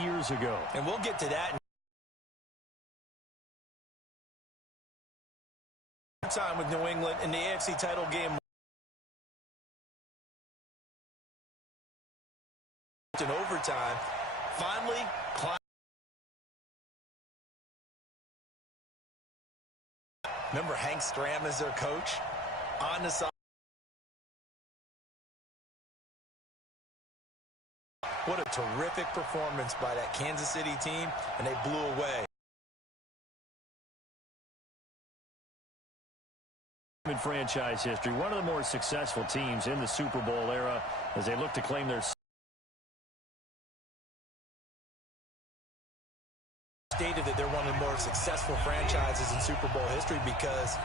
years ago. And we'll get to that time with New England in the AFC title game. In overtime, finally climbed. Remember Hank Stram as their coach on the side. What a terrific performance by that Kansas City team, and they blew away. In franchise history, one of the more successful teams in the Super Bowl era as they look to claim their stated that they're one of the more successful franchises in Super Bowl history because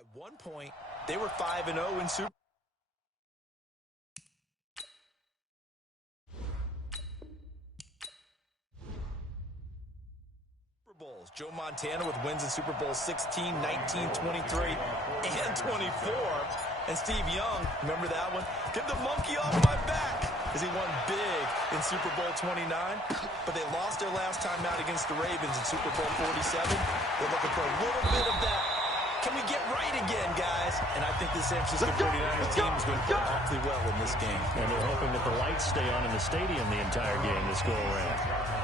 at one point they were 5-0 in Super Bowls. Joe Montana with wins in Super Bowl 16, 19, 23, and 24. And Steve Young, remember that one? Get the monkey off my back as he won big in Super Bowl 29. But they lost their last time out against the Ravens in Super Bowl 47. They're looking for a little bit of that. Can we get right again, guys? And I think the San Francisco 49ers team is going to play awfully well in this game. And they're hoping that the lights stay on in the stadium the entire game this go around.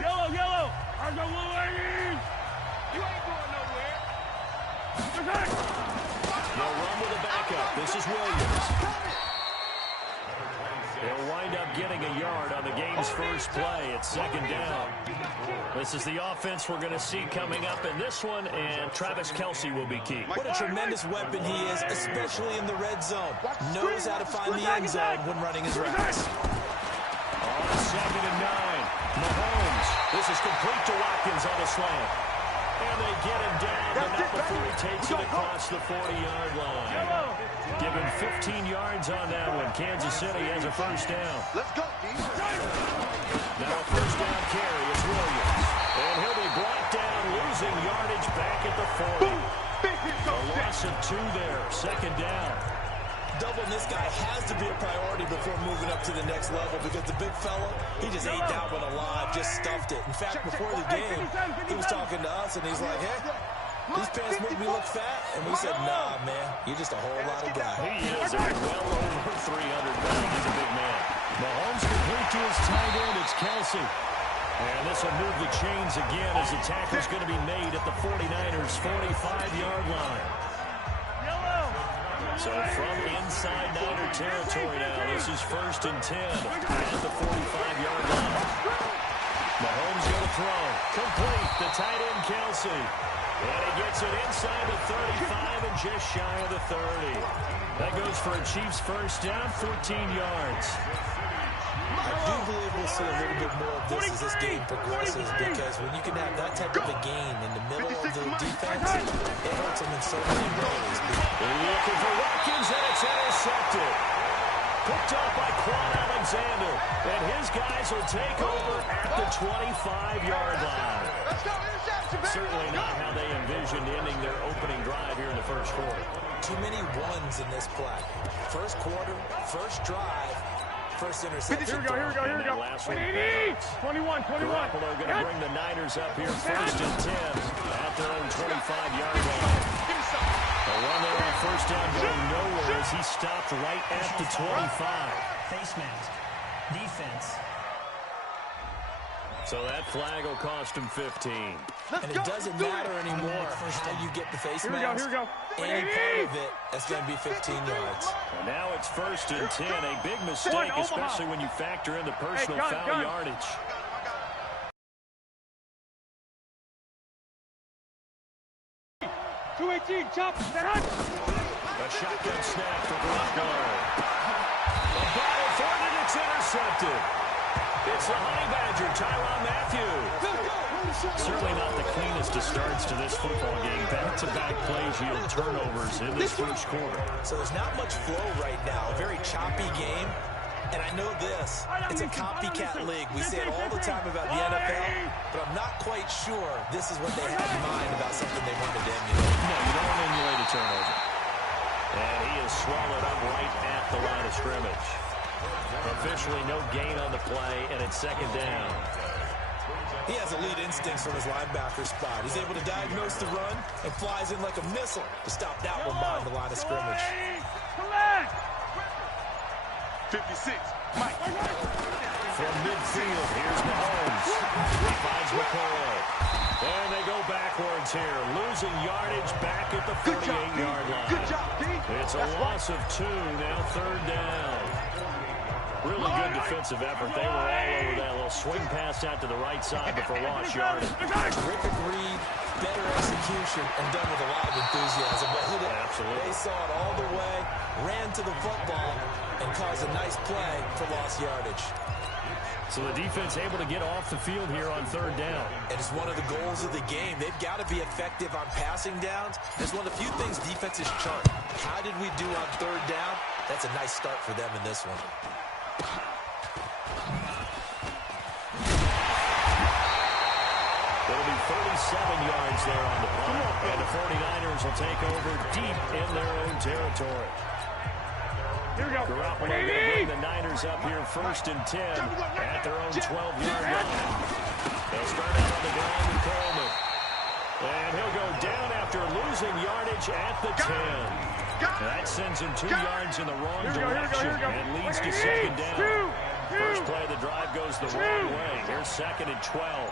Yellow, yellow! I'm the Wolverines! You ain't going nowhere! They'll run with a backup. This is Williams. They'll wind up getting a yard on the game's first play at second down. This is the offense we're going to see coming up in this one, and Travis Kelce will be key. What a tremendous weapon he is, especially in the red zone. Knows how to find the end zone when running his routes. On 2nd and 9, Mahomes. This is complete to Watkins on the slant. And they get him down, but not before he takes it across the 40-yard line. Given 15 yards on that one. Kansas City has a first down. Let's go. Now a first down carry. It's Williams. And he'll be brought down, losing yardage back at the 40. A loss of 2 there. Second down. Doubling this guy has to be a priority before moving up to the next level because the big fella, he just ate that one alive, just stuffed it. In fact, before the game, he was talking to us, and he's like, hey, these pants make me look fat. And we said, nah, man, you're just a whole lot of guy. He is well over 300 pounds. He's a big man. Mahomes complete to his tight end. It's Kelce. And this will move the chains again as the tackle's going to be made at the 49ers' 45-yard line. So from inside Niner territory now, this is 1st and 10 at the 45-yard line. Mahomes going to throw. Complete. The tight end, Kelce. And he gets it inside the 35 and just shy of the 30. That goes for a Chiefs first down, 14 yards. I do believe we'll see a little bit more of this as this game progresses because when you can have that type of a game in the middle of the defense, it hurts them in so many ways. Looking for Watkins, and it's intercepted. Picked up by Quan Alexander, and his guys will take over at the 25-yard line. Certainly not how they envisioned ending their opening drive here in the first quarter. Too many ones in this play. First quarter, first drive, first interception. Here we go. Last one. 21. Garoppolo going to bring the Niners up here 1st and 10 at their own 25-yard line. A run there on first down going nowhere as he stopped right at the 25. Face mask. Defense. So that flag will cost him 15. And it doesn't matter anymore how you get the face mask. Here we go. Any part of it, that's going to be 15 yards. And now it's 1st and 10. A big mistake, especially when you factor in the personal foul yardage. 218, chop. A shotgun snap for Garoppolo. A battle for it, and it's intercepted. It's the Honey Badger, Tyrann Mathieu. Certainly not the cleanest of starts to this football game. Back-to-back plays yield turnovers in this first quarter. So there's not much flow right now. A very choppy game. And I know this. It's a copycat league. We say it all the time about the NFL, but I'm not quite sure this is what they had in mind about something they wanted to emulate. No, you don't want to emulate a turnover. And he is swallowed up right at the line of scrimmage. Officially no gain on the play, and it's second down. He has elite instincts from his linebacker spot. He's able to diagnose the run and flies in like a missile to stop that one behind the line of scrimmage. 56, Mike. From midfield, here's Mahomes. He finds McCoy. And they go backwards here, losing yardage back at the 48-yard line. Good job, D. It's a loss of 2, now 3rd down. Really good defensive effort. They were all over that little swing pass out to the right side before lost yardage. Terrific read, better execution, and done with a lot of enthusiasm. But Absolutely. They saw it all the way, ran to the football, and caused a nice play for lost yardage. So the defense able to get off the field here on 3rd down. And it's one of the goals of the game. They've got to be effective on passing downs. It's one of the few things defenses chart. How did we do on 3rd down? That's a nice start for them in this one. It'll be 37 yards there on the punt. And the 49ers will take over deep in their own territory. Here we go. Garoppolo going to bring the Niners up here 1st and 10 at their own 12-yard line. They'll start out on the ground with Coleman. And he'll go down after losing yardage at the 10. That sends him 2 yards in the wrong direction and leads to second down. First play of the drive goes the wrong way. Here's 2nd and 12.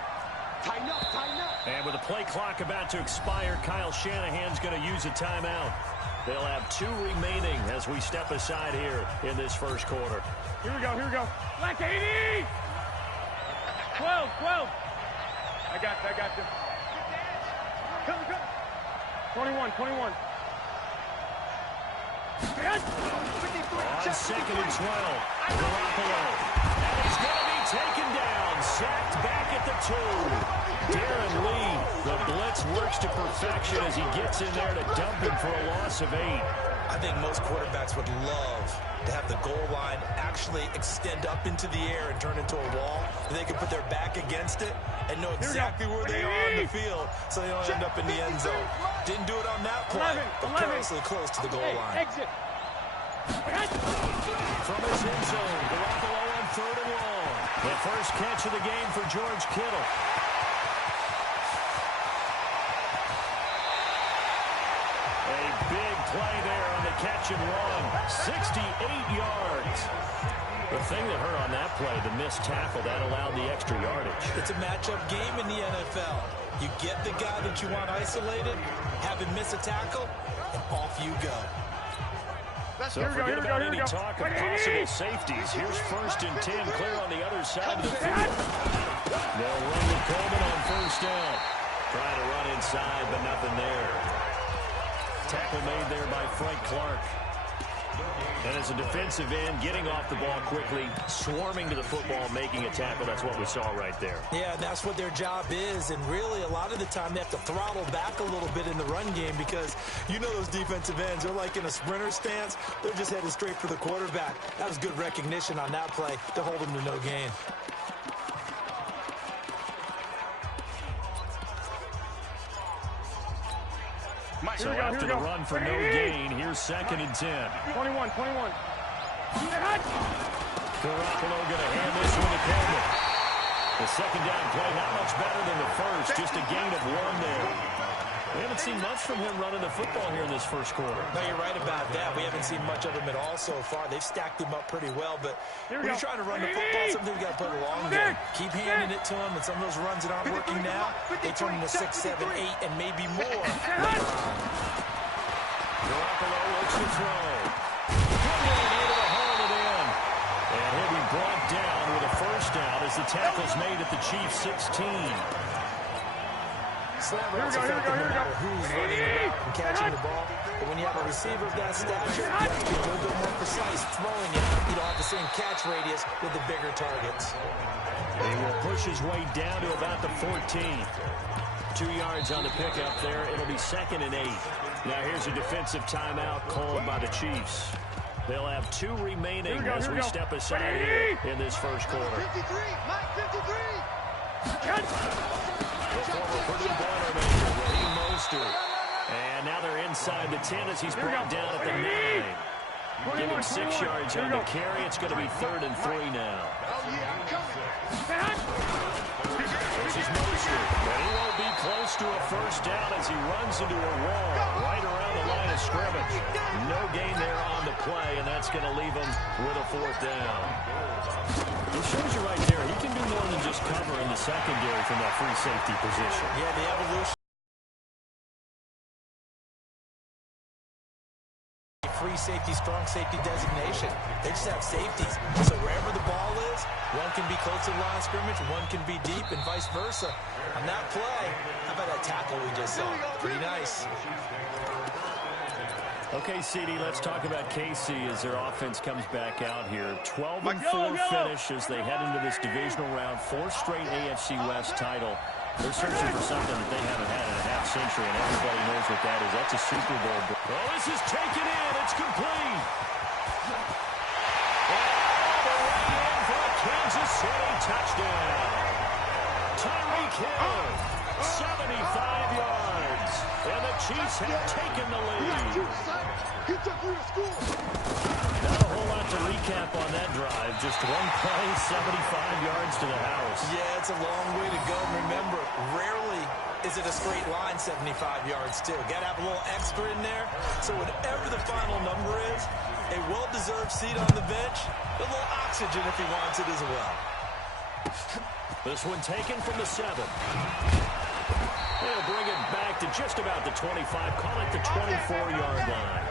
And with the play clock about to expire, Kyle Shanahan's going to use a timeout. They'll have 2 remaining as we step aside here in this first quarter. Here we go. Black 80! 12. I got you. Come. 21. On second and 12, Garoppolo. And he's going to be taken down. Sacked back at the 2. Darren Lee, the blitz works to perfection as he gets in there to dump him for a loss of 8. I think most quarterbacks would love to have the goal line actually extend up into the air and turn into a wall. They can put their back against it and know exactly where they are on the field so they don't end up in the end zone. Didn't do it on that play, but perilously close to the goal line. Exit. From his end zone, Garoppolo on 3rd and long. The first catch of the game for George Kittle. A big play there on the catch and run. 68 yards. The thing that hurt on that play, the missed tackle, that allowed the extra yardage. It's a matchup game in the NFL. You get the guy that you want isolated, have him miss a tackle, and off you go. So forget about any talk of possible safeties. Here's 1st and 10, clear on the other side of the field. They'll run with Coleman on 1st down. Trying to run inside, but nothing there. Tackle made there by Frank Clark. And as a defensive end, getting off the ball quickly, swarming to the football, making a tackle. That's what we saw right there. Yeah, that's what their job is. And really, a lot of the time, they have to throttle back a little bit in the run game because you know those defensive ends, they're like in a sprinter stance. They're just headed straight for the quarterback. That was good recognition on that play to hold him to no gain. So after the run for no gain, here's 2nd and 10. 21. Garoppolo going to hand this one to Coleman. The 2nd down play, not much better than the first, just a gain of 1 there. We haven't seen much from him running the football here in this first quarter. No, you're right about that. We haven't seen much of him at all so far. They've stacked him up pretty well, but when you're trying to run the football, sometimes you got to play the long game. Keep handing it to him, and some of those runs that aren't working now, they turn into 6, 7, 8, and maybe more. Garoppolo looks to throw. Into the hole it in. And he'll be brought down with a 1st down as the tackle's made at the Chiefs' 16. Slam routes effective no matter who's running around and catching the ball. But when you have a receiver of that stature, you have to be a little bit more precise throwing it. You don't have the same catch radius with the bigger targets. He will push his way down to about the 14. 2 yards on the pickup there. It'll be 2nd and 8. Now here's a defensive timeout called by the Chiefs. They'll have 2 remaining as we step aside here in this first quarter. 53, Mike 53. The former Purdue Boilermaker, Raheem Mostert. And now they're inside the 10 as he's brought down at the 9. Give him 6 yards on the carry. It's going to be 3rd and 3 now. This is Mostert. But he won't be close to a 1st down as he runs into a wall right around the line of scrimmage. No gain there on the play, and that's going to leave him with a 4th down. It shows you right there, he can do more than just cover in the secondary from that free safety position. Yeah, the evolution. Free safety, strong safety designation. They just have safeties. So wherever the ball is, one can be close to the line of scrimmage, one can be deep, and vice versa. On that play, how about that tackle we just saw? Pretty nice. Okay, CD, let's talk about KC as their offense comes back out here. 12-4 finish as they head into this divisional round. 4th straight AFC West title. They're searching for something that they haven't had in a half century, and everybody knows what that is. That's a Super Bowl. Oh, this is taken in. It's complete. And the way in for a Kansas City touchdown. Tyreek Hill, 75 yards. And the Chiefs have taken the lead. Not a whole lot to recap on that drive. Just one play, 75 yards to the house. Yeah, it's a long way to go. Remember, rarely is it a straight line 75 yards, too. Got to have a little extra in there. So whatever the final number is, a well-deserved seat on the bench, a little oxygen if he wants it as well. This one taken from the 7. They'll bring it back to just about the 25. Call it the 24-yard line.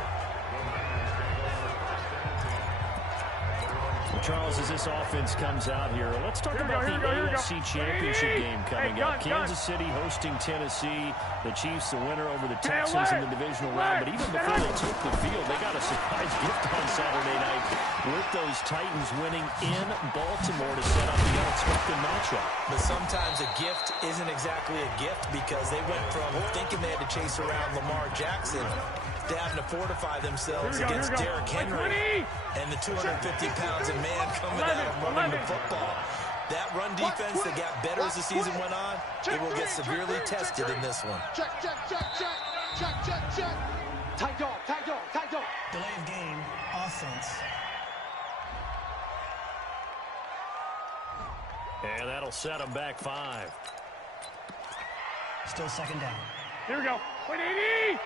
Well, Charles, as this offense comes out here, let's talk about the AFC Championship game coming up. Kansas City hosting Tennessee. The Chiefs, the winner over the Texans in the divisional round. But even before they took the field, they got a surprise gift on Saturday night with those Titans winning in Baltimore to set up the unexpected matchup. But sometimes a gift isn't exactly a gift because they went from thinking they had to chase around Lamar Jackson to having to fortify themselves against Derrick Henry and the 250 pounds of man coming out and running the football. That run defense that got better as the season went on, it will get severely tested in this one. Check. Tight dog. Delay of game, offense. And that'll set them back 5. Still second down. Here we go. 180.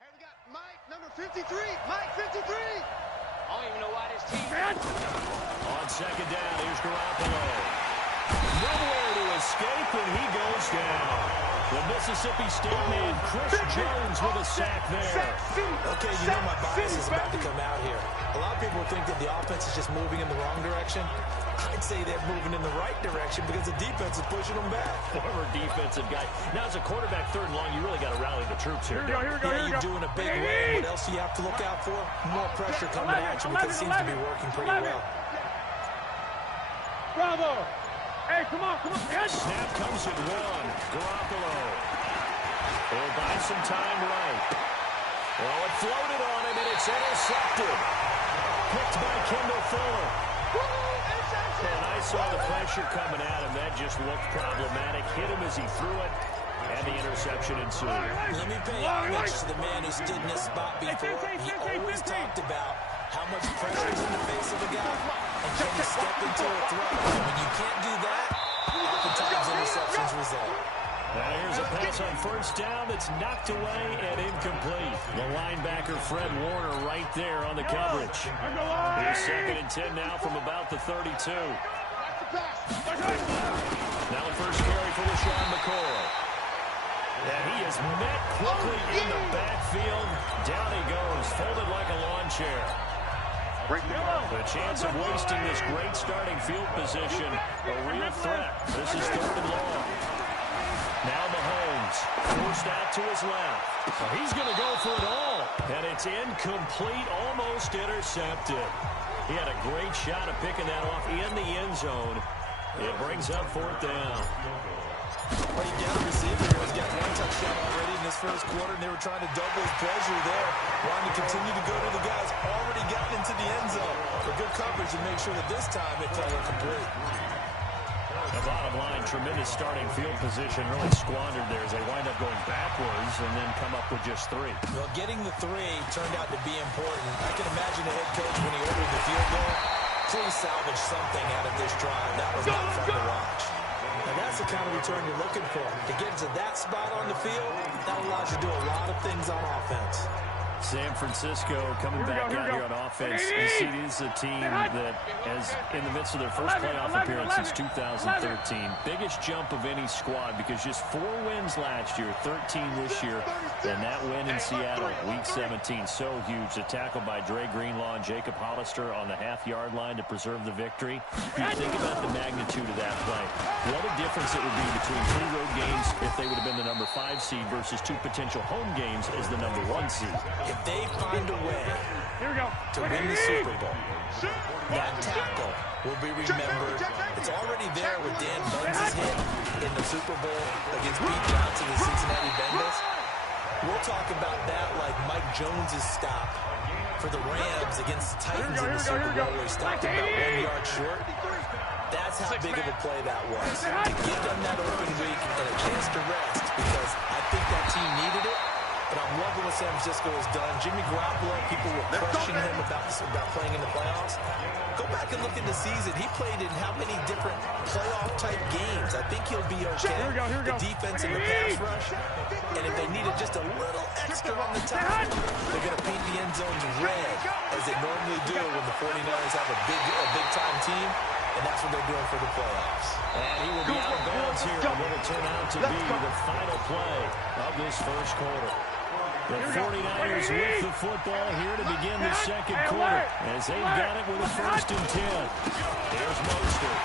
Hey, we got Mike, number 53. Mike, 53. I don't even know why this team... On second down, here's Garoppolo. Nowhere to escape, and he goes down. The Mississippi State man, Chris Jones, with a sack there. Okay, you know my bias is about to come out here. A lot of people think that the offense is just moving in the wrong direction. I'd say they're moving in the right direction because the defense is pushing them back. Former defensive guy. Now, as a quarterback, 3rd and long, you really got to rally the troops here. Here we go. You're doing a big run. What else do you have to look out for? More pressure coming at you because it seems to be working pretty well. Bravo. Hey, come on. Snap comes at 1. Garoppolo. He'll buy some time right. Well, it floated on him, and it's intercepted. Picked by Kendall Fuller. And I saw the pressure coming at him. That just looked problematic. Hit him as he threw it, and the interception ensued. Let me pay homage to the man who stood in this spot before. He always talked about how much pressure is in the face of a guy, and can he step into a throw. And when you can't do that, oftentimes interceptions result. Now here's a pass on 1st down that's knocked away and incomplete. The linebacker, Fred Warner, right there on the coverage. Here's 2nd and 10 now from about the 32. Now the first carry for LaShawn McCoy. And he is met quickly in the backfield. Down he goes, folded like a lawn chair. The chance of wasting this great starting field position, a real threat. This is 3rd and long. Now Mahomes, forced out to his left. So he's going to go for it all. And it's incomplete, almost intercepted. He had a great shot at picking that off in the end zone. It brings up 4th down. Well, you got a receiver here who's got 1 touchdown already in this 1st quarter, and they were trying to double his pressure there. Wanting to continue to go to the guys already gotten into the end zone. For good coverage and make sure that this time it fell incomplete. The bottom line, tremendous starting field position, really squandered there as they wind up going backwards and then come up with just 3. Well, getting the 3 turned out to be important. I can imagine the head coach when he ordered the field goal. Please salvage something out of this drive. That was not fun to watch. And that's the kind of return you're looking for. To get to that spot on the field, that allows you to do a lot of things on offense. San Francisco coming back out here on offense. You see, it is a team that is in the midst of their first playoff appearance since 2013. Biggest jump of any squad because just 4 wins last year, 13 this year, and that win in Seattle, Week 17, so huge. The tackle by Dre Greenlaw and Jacob Hollister on the half-yard line to preserve the victory. You think about the magnitude of that play. What a difference it would be between 2 road games if they would have been the number 5 seed versus 2 potential home games as the number 1 seed. If they find a way to win the Super Bowl, that tackle will be remembered. It's already there with Dan Bunz's hit in the Super Bowl against Pete Johnson and the Cincinnati Bengals. We'll talk about that like Mike Jones's stop for the Rams against the Titans in the Super Bowl where he stopped about 1 yard short. That's how big of a play that was. To give them that open week and a chance to rest because I think that team needed it. But I'm loving what San Francisco has done. Jimmy Garoppolo, people were questioning him about playing in the playoffs. Go back back and look at the season, he played in how many different playoff-type games. I think he'll be okay. Here we go. The defense and the pass rush. And if they needed just a little extra on the top, they're going to paint the end zones red, as they normally do when the 49ers have a big-time team. And that's what they're doing for the playoffs. And he will be out of bounds here on what will turn out to be the final play of this first quarter. The 49ers with the football here to begin the second quarter, as they've got it with a 1st and 10. Here's Mostert.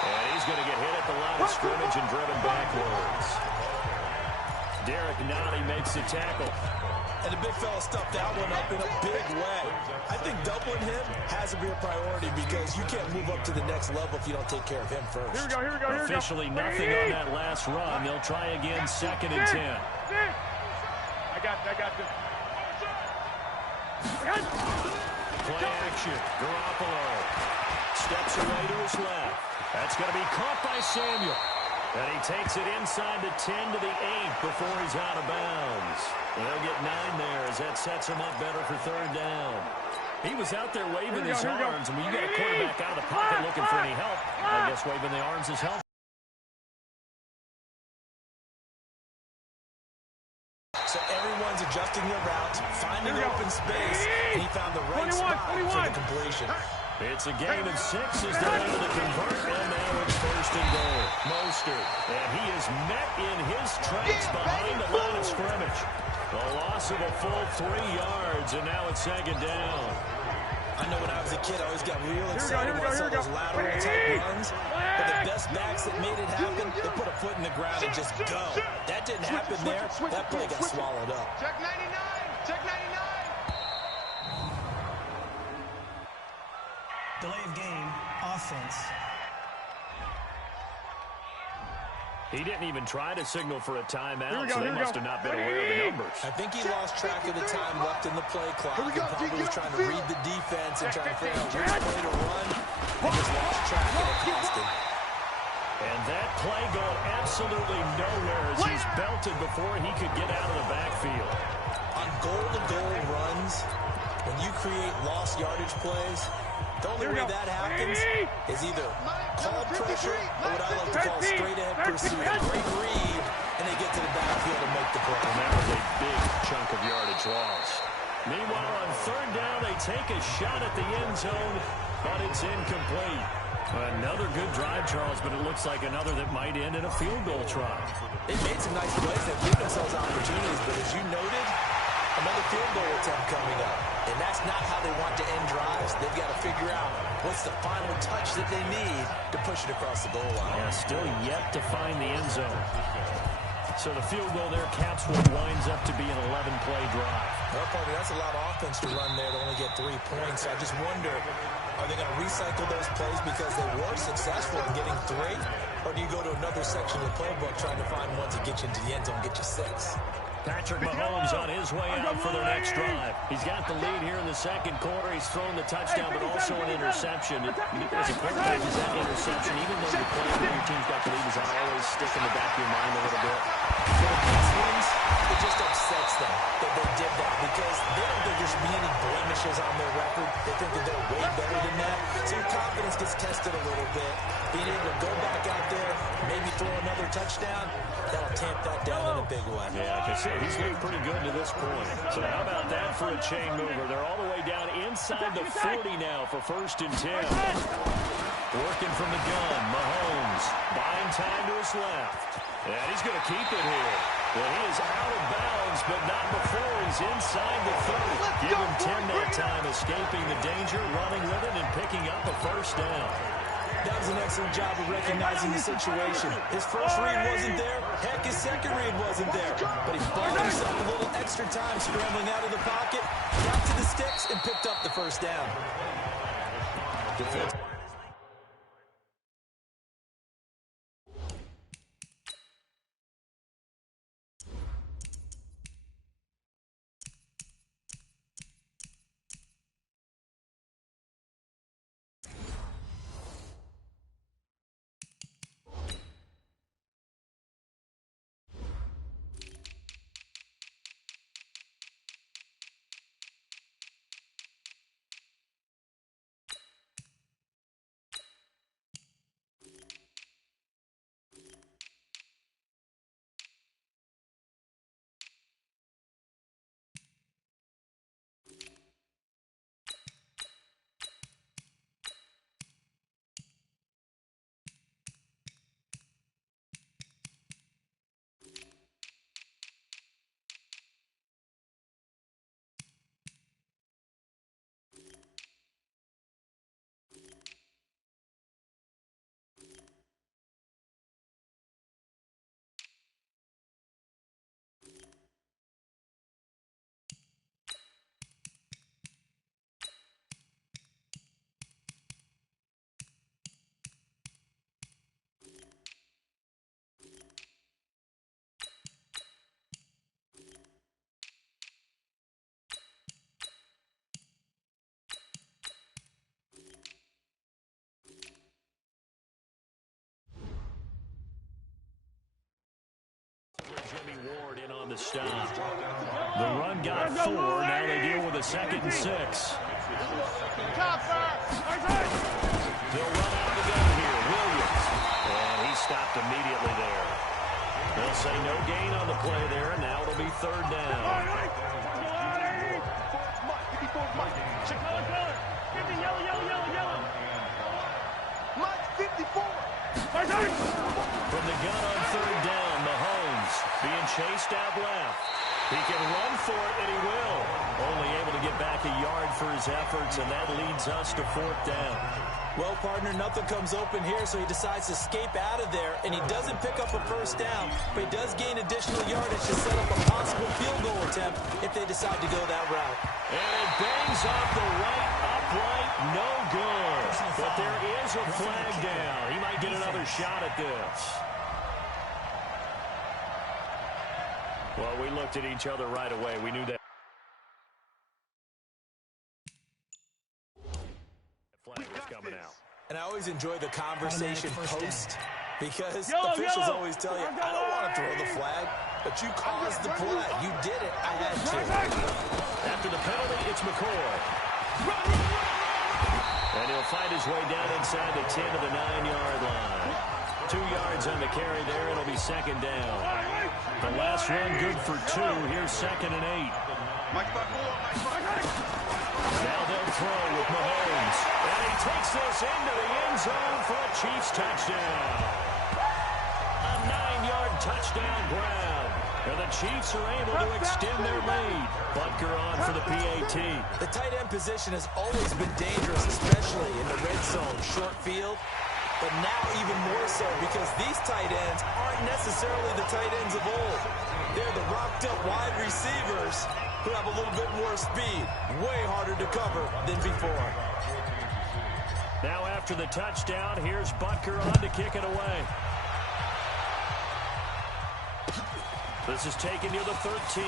And he's going to get hit at the line of scrimmage and driven backwards. Derek Nottie makes the tackle. And the big fella stuffed that one up in a big way. I think doubling him has to be a priority because you can't move up to the next level if you don't take care of him first. Here we go, here we go, here we go. Officially nothing on that last run. They'll try again, 2nd and 10. I got this. Play action. Garoppolo steps away to his left. That's going to be caught by Samuel. And he takes it inside the 10 to the 8 before he's out of bounds. They'll get 9 there as that sets him up better for 3rd down. He was out there waving his arms, and when you get a quarterback out of the pocket looking for any help, I guess waving the arms is help. So everyone's adjusting their routes, finding open space, and he found the right spot for the completion. It's a gain of 6 as they're able to convert, and now it's 1st and goal. Mostert, and he is met in his tracks behind the line of scrimmage. A loss of a full 3 yards, and now it's 2nd down. I know when I was a kid, I always got real excited when I saw those lateral-type runs. But the best backs that made it happen, they put a foot in the ground and just go. That didn't happen there. That play got swallowed up. Check 99. Check 99. Delay of game, offense. He didn't even try to signal for a timeout, so they must have not been aware of the numbers. I think he lost track of the time left in the play clock and probably was trying to read the defense and trying to figure out which play to run and just lost track and it cost him. And that play going absolutely nowhere as he's belted before he could get out of the backfield. On goal-to-goal runs, when you create lost yardage plays, the only way that happens is either called pressure or what I like to call straight-ahead pursuit. A great read, and they get to the backfield and make the play. And that was a big chunk of yardage lost. Meanwhile, on 3rd down, they take a shot at the end zone, but it's incomplete. Another good drive, Charles, but it looks like another that might end in a field goal try. They made some nice plays. They gave themselves opportunities, but as you noted, another field goal attempt coming up. And that's not how they want to end drives. They've got to figure out what's the final touch that they need to push it across the goal line. Yeah, still yet to find the end zone. So the field goal there caps what winds up to be an 11-play drive. Well, partner, that's a lot of offense to run there to only get 3 points. I just wonder, are they going to recycle those plays because they were successful in getting 3? Or do you go to another section of the playbook trying to find ones that get you into the end zone, get you 6? Patrick Mahomes on his way out for their next drive. He's got the lead here in the second quarter. He's thrown the touchdown, but also an interception. As a quarterback, is that interception, even though you're playing when your team's got the lead, does that always stick in the back of your mind a little bit? For the best ones, it just upsets them that they did that because they don't think there should be any blemishes on their record. They think that they're way better than that. So your confidence gets tested a little bit. Being able to go back out there, maybe throw another touchdown, that'll tamp that down in a big way. Yeah, like I said, he's looked pretty good to this point. So how about that for a chain mover? They're all the way down inside the 40 now for 1st and 10. Working from the gun, Mahomes buying time to his left. And he's going to keep it here. Well, he is out of bounds, but not before he's inside the 30. Give him 10 that time, escaping the danger, running with it, and picking up a 1st down. That was an excellent job of recognizing the situation. His first read wasn't there. Heck, his second read wasn't there. But he bought himself a little extra time scrambling out of the pocket, got to the sticks, and picked up the 1st down. Defense. on the stop. The run got 4. Now they deal with a 2nd and 6. They'll run out the gun here. Williams. And he stopped immediately there. They'll say no gain on the play there, and now it'll be 3rd down. Mike 54. From the gun on 3rd down, Mahomes being chased out left. He can run for it, and he will. Only able to get back a yard for his efforts, and that leads us to 4th down. Well, partner, nothing comes open here, so he decides to escape out of there, and he doesn't pick up a 1st down, but he does gain additional yardage to set up a possible field goal attempt if they decide to go that route. And it bangs off the right upright, no good. But there is a flag down. He might get another shot at this. Well, we looked at each other right away. We knew that flag was coming out. And I always enjoy the conversation post because officials always tell you, I don't want to throw the flag, but you caused the play. You did it. I had to. After the penalty, it's McCoy. And he'll find his way down inside the 10 to the 9-yard line. 2 yards on the carry there. It'll be 2nd down. The last run good for 2. Here's 2nd and 8. Now they'll throw with Mahomes. And he takes this into the end zone for a Chiefs touchdown. A 9-yard touchdown grab. And the Chiefs are able to extend their lead. Butker on for the PAT. The tight end position has always been dangerous, especially in the red zone, short field. But now even more so because these tight ends aren't necessarily the tight ends of old. They're the rocked-up wide receivers who have a little bit more speed. Way harder to cover than before. Now after the touchdown, here's Butker on to kick it away. This is taken near the 13.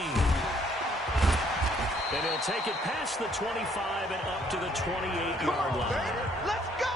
And he'll take it past the 25 and up to the 28-yard line. Let's go!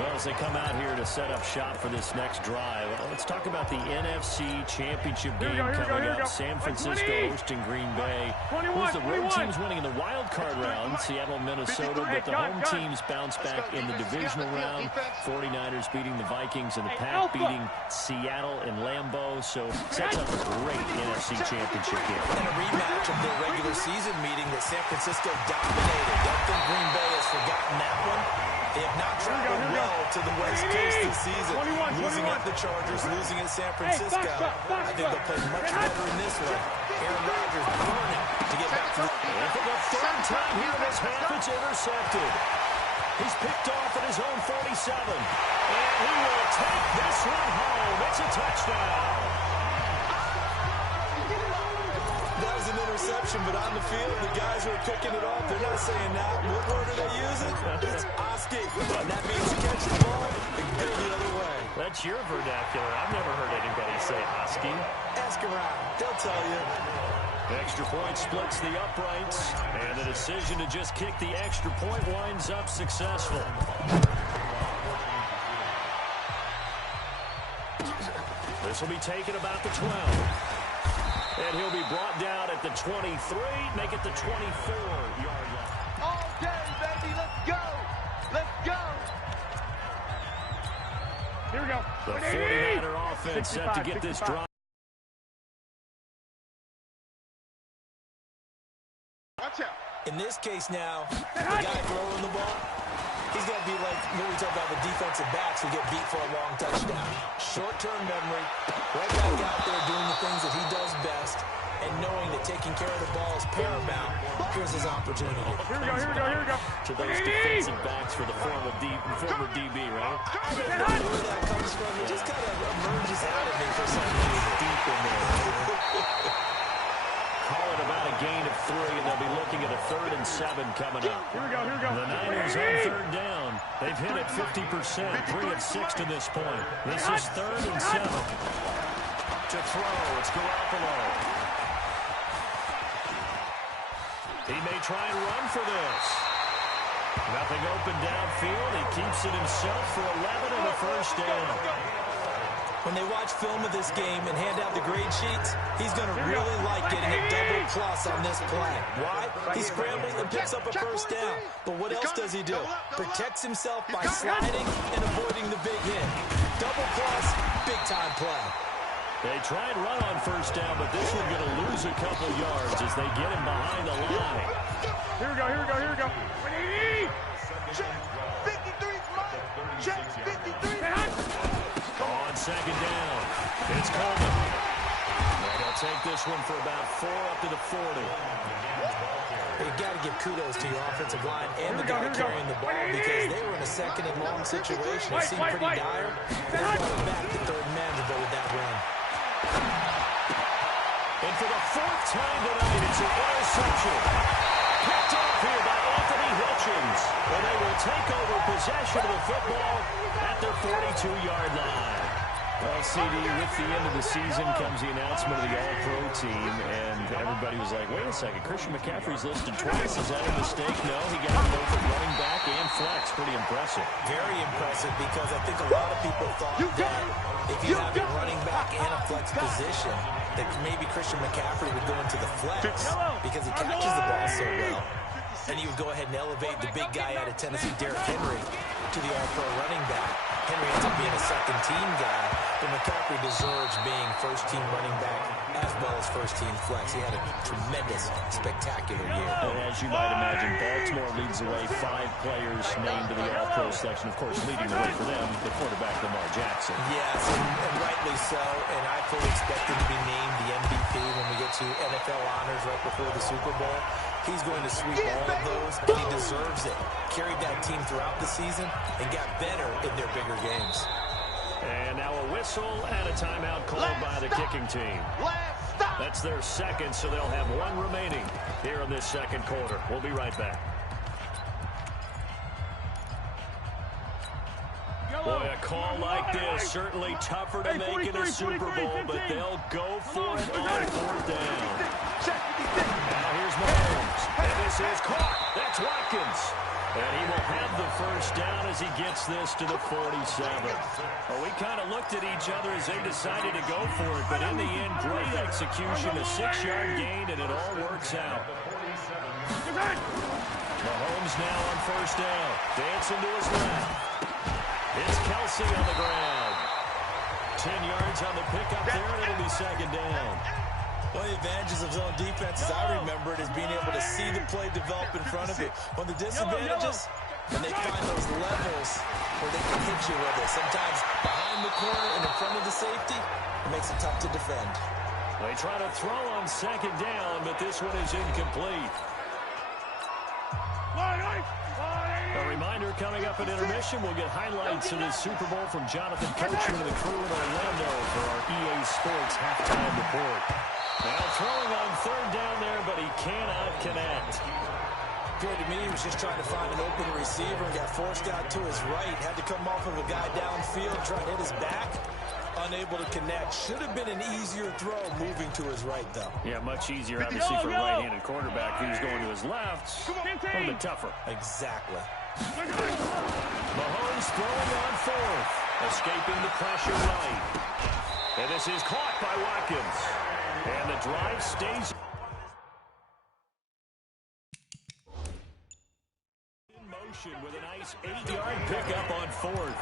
Well, as they come out here to set up shop for this next drive, let's talk about the NFC Championship game coming up. San Francisco hosting Green Bay. Who's the road teams winning in the wild card round? Seattle, Minnesota, but the home teams bounce back in the divisional round. 49ers beating the Vikings and the Pack beating Seattle and Lambeau. So sets up a great NFC Championship game. And a rematch of their regular season meeting that San Francisco dominated. Don't think Green Bay has forgotten that one. They have not traveled well to the West Coast this season, losing at the Chargers, losing at San Francisco. I think they'll play much better in this one. Aaron Rodgers burning to get back to the... And for the 3rd time here in this half, it's intercepted. He's picked off at his own 47. And he will take this one home. It's a touchdown. That was an interception, but on the field, the guys who are picking it off, they're not saying that. What word are they using? It's Oski. And that means you catch the ball, it can go the other way. That's your vernacular. I've never heard anybody say Oski. Ask around. They'll tell you. Extra point splits the uprights, and the decision to just kick the extra point winds up successful. This will be taken about the 12. And he'll be brought down at the 23, make it the 24-yard line. All day, baby, let's go! Let's go! Here we go. The 49er offense set to get this drive. Watch out. In this case now, the guy throwing the ball, he's got to be like when we talk about the defensive backs who get beat for a long touchdown. Short-term memory, right back out there doing the things that he does best, and knowing that taking care of the ball is paramount. Here's his opportunity. Here we go, here we go, here we go. To those defensive backs for the former DB, right? I don't know where that comes from. It just kind of emerges out of me for some reason. Deep in there. Call it about a gain of 3, and they'll be looking at a 3rd and 7 coming up. Here we go, here we go. The Niners on 3rd down. They've hit it 50%, 3 of 6 to this point. This is 3rd and 7. To throw, it's Garoppolo. He may try and run for this. Nothing open downfield. He keeps it himself for 11 and a 1st down. When they watch film of this game and hand out the grade sheets, he's going to really like getting a double plus on this play. Why? He scrambles and picks up a first down. But what else does he do? Protects himself by sliding and avoiding the big hit. Double plus, big-time play. They try and run on first down, but this one's going to lose a couple yards as they get him behind the line. Here we go, here we go, here we go. Check 53, Mike. Check 53. On second down, it's Coleman. And they'll take this one for about 4 up to the 40. You got to give kudos to your offensive line and the guy carrying the ball because they were in a second and long situation. It seemed pretty dire. They brought it back to third and manageable with that run. And for the 4th time tonight, it's an interception. Picked off here by Anthony Hitchens. And they will take over possession of the football at their 42-yard line. Well, CD, with the end of the season comes the announcement of the All-Pro team, and everybody was like, wait a second, Christian McCaffrey's listed twice. Is that a mistake? No, he got both at running back and flex. Pretty impressive. Very impressive because I think a lot of people thought that if you have a running back and a flex position, that maybe Christian McCaffrey would go into the flex because he catches the ball so well. And he would go ahead and elevate the big guy out of Tennessee, Derrick Henry, to the All-Pro running back. Henry ends up being a second-team guy, but McCaffrey deserves being first-team running back as well as first-team flex. He had a tremendous, spectacular year. And as you might imagine, Baltimore leads the way. 5 players named to the All-Pro selection. Of course, leading the way for them, the quarterback, Lamar Jackson. Yes, and rightly so, and I fully expect him to be named the MVP when we get to NFL honors right before the Super Bowl. He's going to sweep all of those, and he deserves it. Carried that team throughout the season and got better in their bigger games. And now a whistle and a timeout called by the kicking team. That's their second, so they'll have 1 remaining here in this second quarter. We'll be right back. Boy, a call like this, certainly tougher to make in a Super Bowl, but they'll go for it on 4th down. Now here's Mahomes, and this is caught. That's Watkins. And he will have the first down as he gets this to the 47. Well, we kind of looked at each other as they decided to go for it, but in the end, great execution, a 6-yard gain, and it all works out. Mahomes now on first down, dancing to his left. It's Kelsey on the ground. 10 yards on the pickup there, and it'll be second down. One of the advantages of zone defense, as I remember it, is being able to see the play develop in front of you. One of the disadvantages, when they find those levels where they can hit you with it. Sometimes behind the corner and in front of the safety, it makes it tough to defend. They try to throw on second down, but this one is incomplete. A reminder coming up at intermission, we'll get highlights of this Super Bowl from Jonathan Coachman and the crew in Orlando for our EA Sports halftime report. Now throwing on 3rd down there, but he cannot connect. Appeared to me he was just trying to find an open receiver and got forced out to his right. Had to come off of a guy downfield, try to hit his back. Unable to connect. Should have been an easier throw moving to his right, though. Yeah, much easier, obviously, for a right-handed quarterback who's going to his left. A little bit tougher. Exactly. Mahomes throwing on 4th. Escaping the pressure right. And this is caught by Watkins. And the drive stays in motion with a nice 8-yard pickup on 4th.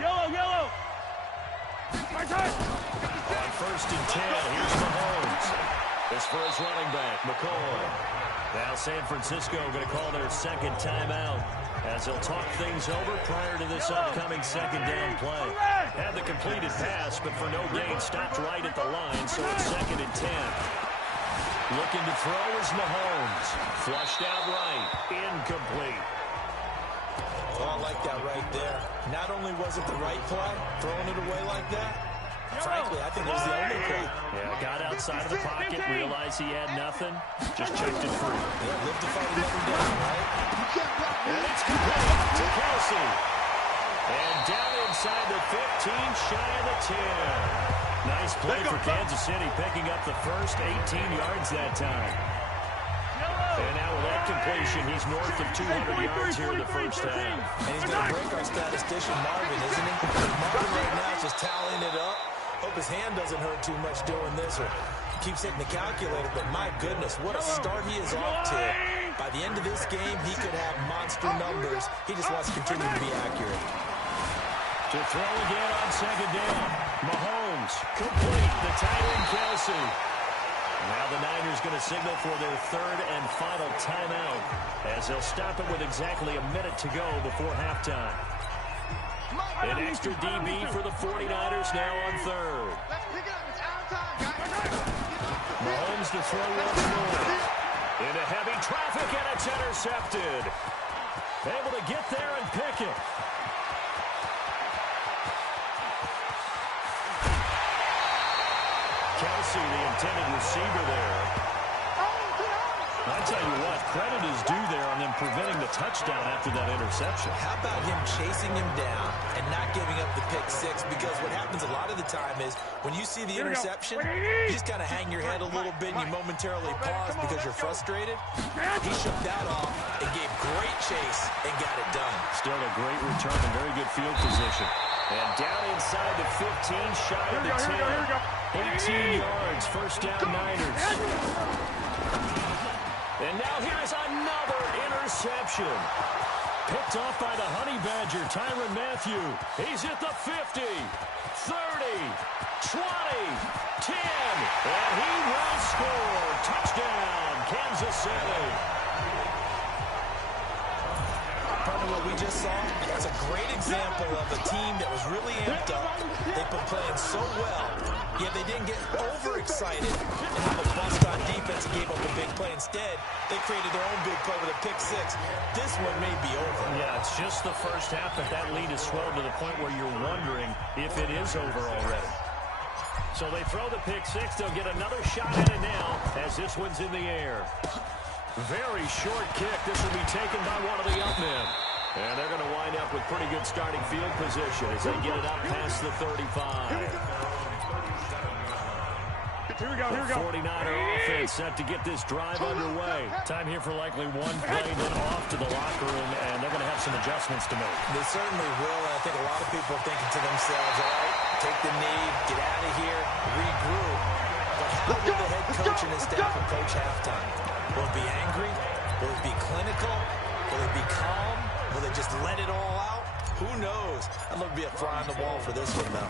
Yellow. On 1st and 10, here's Mahomes. This for his running back, McCoy. Now San Francisco going to call their second timeout as they'll talk things over prior to this upcoming second down play. Had the completed pass, but for no gain, stopped right at the line, so it's 2nd and 10. Looking to throw is Mahomes. Flushed out right. Incomplete. Oh, I like that right there. Not only was it the right play, throwing it away like that, frankly, I think it was the only play. Yeah, got outside of the pocket, realized he had nothing, just checked it free. Yeah, live to fight another day, right? And it's complete to Kelsey. And down inside the 15, shy of the 10. Nice play for Kansas City, picking up the first 18 yards that time. And now with that completion, he's north of 200 yards here in the first half. And he's going to break our statistician, Marvin, isn't he? Marvin right now is just tallying it up. Hope his hand doesn't hurt too much doing this or keeps hitting the calculator, but my goodness, what a start he is off to. By the end of this game, he could have monster numbers. He just wants to continue to be accurate. To throw again on second down. Mahomes, complete. The tight end, Kelsey. Now the Niners going to signal for their third and final timeout as they'll stop it with exactly a minute to go before halftime. An extra DB for the 49ers now on third. Let's pick it up. It's our time, guys. Mahomes to throw once more. Into heavy traffic, and it's intercepted. Able to get there and pick it. Kelsey, the intended receiver there. I tell you what, credit is due there on them preventing the touchdown after that interception. How about him chasing him down and not giving up the pick six? Because what happens a lot of the time is when you see the interception, you just kind of hang your head a little bit and you momentarily pause because you're frustrated. He shook that off and gave great chase and got it done. Still a great return and very good field position. And down inside the 15, shy of the 10. 18 yards, first down Niners. And now here's another interception. Picked off by the Honey Badger, Tyrann Mathieu. He's at the 50, 30, 20, 10. And he will score. Touchdown, Kansas City. Partner, what we just saw, that's a great example of a team that was really amped up. They've been playing so well, yet they didn't get overexcited and have a bust on defense and gave up a big play. Instead, they created their own big play with a pick six. This one may be over. Yeah, it's just the first half, but that lead is swelled to the point where you're wondering if it is over already. So they throw the pick six. They'll get another shot at it now as this one's in the air. Very short kick. This will be taken by one of the up men. And they're going to wind up with pretty good starting field position as they get it up past the 35. Here we go. The 49er offense set to get this drive underway. Time here for likely one play, then off to the locker room, and they're going to have some adjustments to make. They certainly will, and I think a lot of people are thinking to themselves, all right, take the knee, get out of here, regroup. But how will the head coach and his staff approach halftime? Will it be angry? Will it be clinical? Will it be calm? Will they just let it all out? Who knows? I'd love to be a fly on the wall for this one, though.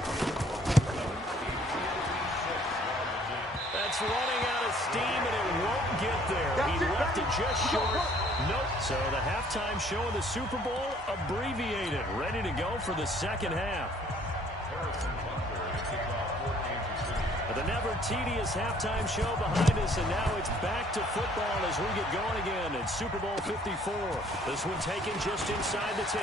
That's running out of steam, and it won't get there. He left it just short. Nope. So the halftime show of the Super Bowl abbreviated. Ready to go for the second half. The never-tedious halftime show behind us, and now it's back to football as we get going again in Super Bowl 54. This one taken just inside the 10.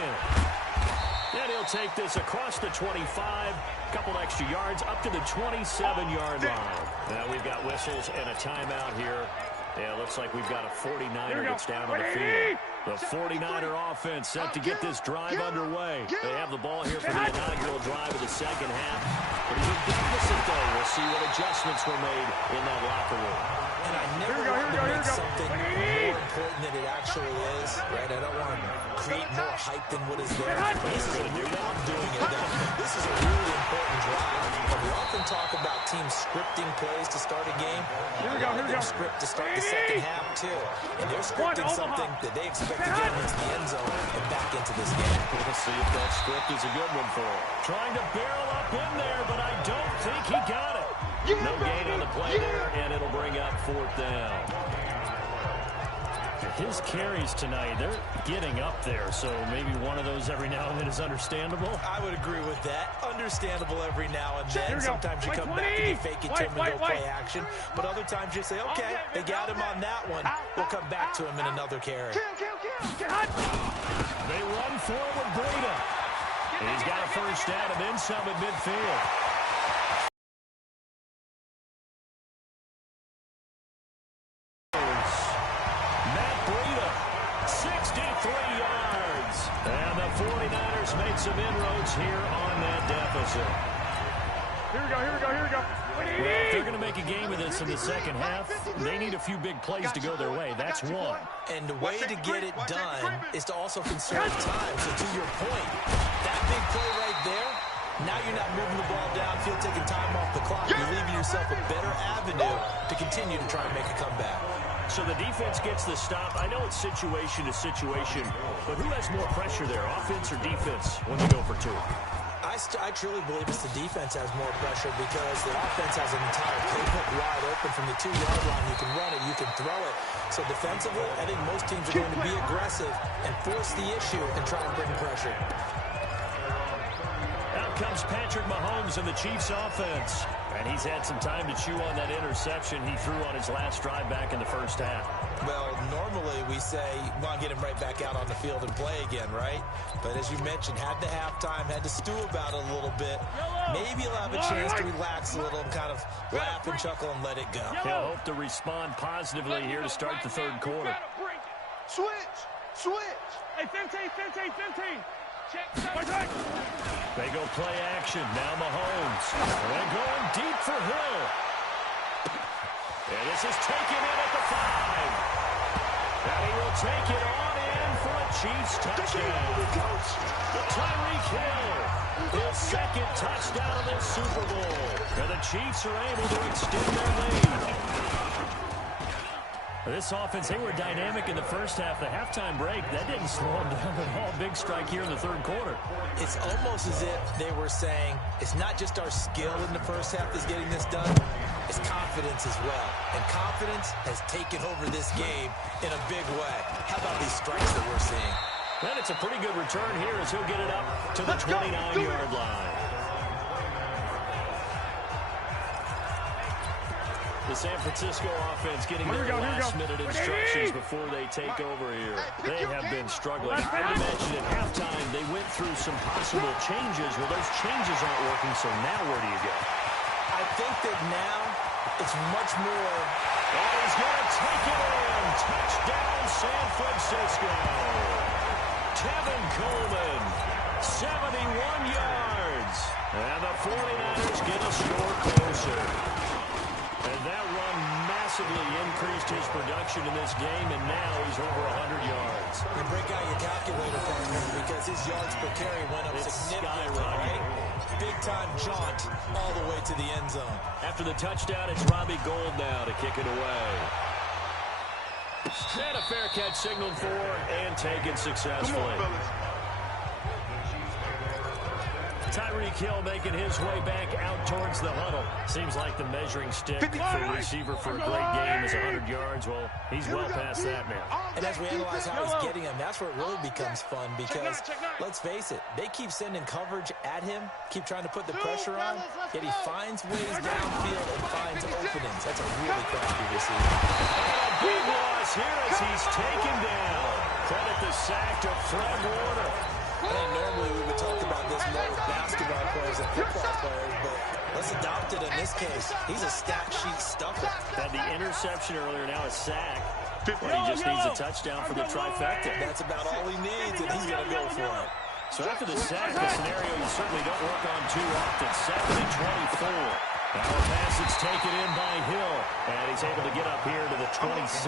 And he'll take this across the 25, couple extra yards up to the 27-yard line. Now we've got whistles and a timeout here. Yeah, it looks like we've got a 49er that's down on the field. The 49er offense set to get this drive underway. They have the ball here for the inaugural drive of the second half. Pretty good deficit, though. We'll see what adjustments were made in that locker room. And I never want to make something more important than it actually is, right? I don't want to create more hype than what is there. This is a new way of doing it, though. This is a really important drive. And we often talk about teams scripting plays to start a game. Here we go. Script to start the second half, too. And they're scripting something that they expect to get into the end zone and back into this game. We'll see if that script is a good one for him. Trying to barrel up in there, but I don't think he got it. No gain on the play there, and it'll bring up fourth down. His carries tonight, they're getting up there, so maybe one of those every now and then is understandable. I would agree with that. Understandable every now and then. Sometimes you come back and you fake it to him and go play action. But other times you say, okay, they got him on that one. We'll come back to him in another carry. They run forward, Breida. He's got a first down and then some at midfield. Made some inroads here on that deficit. Well, if they're going to make a game of this in the second half, they need a few big plays to go their way. That's one. And the way to get it done is to also conserve time. So to your point, that big play right there, now you're not moving the ball downfield, taking time off the clock. You're leaving yourself a better avenue to continue to try and make a comeback. So the defense gets the stop. I know it's situation to situation, but who has more pressure there, offense or defense, when they go for two? I truly believe it's the defense has more pressure because the offense has an entire playbook wide open from the 2-yard line. You can run it, you can throw it. So defensively, I think most teams are going to be aggressive and force the issue and try and bring pressure. Out comes Patrick Mahomes and the Chiefs offense. And he's had some time to chew on that interception he threw on his last drive back in the first half. Well, normally we say, well, get him right back out on the field and play again, right? But as you mentioned, had the halftime, had to stew about it a little bit. Maybe he'll have a chance to relax a little and kind of laugh and chuckle and let it go. He'll hope to respond positively here to start the third quarter. Switch. Hey, 15. They go play action. Now Mahomes. They're going deep for Hill. And this is taken in at the 5. And he will take it on in for a Chiefs touchdown. Tyreek Hill, his second touchdown of this Super Bowl. And the Chiefs are able to extend their lead. This offense, they were dynamic in the first half. The halftime break, that didn't slow them down at all. Big strike here in the third quarter. It's almost as if they were saying, it's not just our skill in the first half that's getting this done, it's confidence as well. And confidence has taken over this game in a big way. How about these strikes that we're seeing? And it's a pretty good return here as he'll get it up to the 29-yard line. The San Francisco offense getting their last-minute instructions before they take over here. They have been struggling. I would imagine at halftime they went through some possible changes. Well, those changes aren't working, so now where do you go? I think that now it's much more... And he's going to take it in. Touchdown, San Francisco. Tevin Coleman, 71 yards. And the 49ers get a score closer. And that run massively increased his production in this game, and now he's over 100 yards. And break out your calculator, partner, because his yards per carry went up significantly, right? Big-time jaunt all the way to the end zone. After the touchdown, it's Robbie Gould now to kick it away. And a fair catch signaled for and taken successfully. Tyreek Hill making his way back out towards the huddle. Seems like the measuring stick for a receiver for a great game is 100 yards. Well, he's well past that now. And as we analyze how he's getting him, that's where it really becomes fun because, let's face it, they keep sending coverage at him, keep trying to put the pressure on, yet he finds ways downfield and finds openings. That's a really crafty receiver. And a big loss here as he's taken down. Credit the sack to Fred Warner. And normally we would talk about this more with basketball players and football players, but let's adopt it in this case. He's a stat sheet stuffer. Had the interception earlier, now a sack. Well, he just needs a touchdown for the trifecta. That's about all he needs, and he's going to go for it. So after the sack, a scenario you certainly don't work on too often. 2nd and 24. Now a pass that's taken in by Hill, and he's able to get up here to the 26.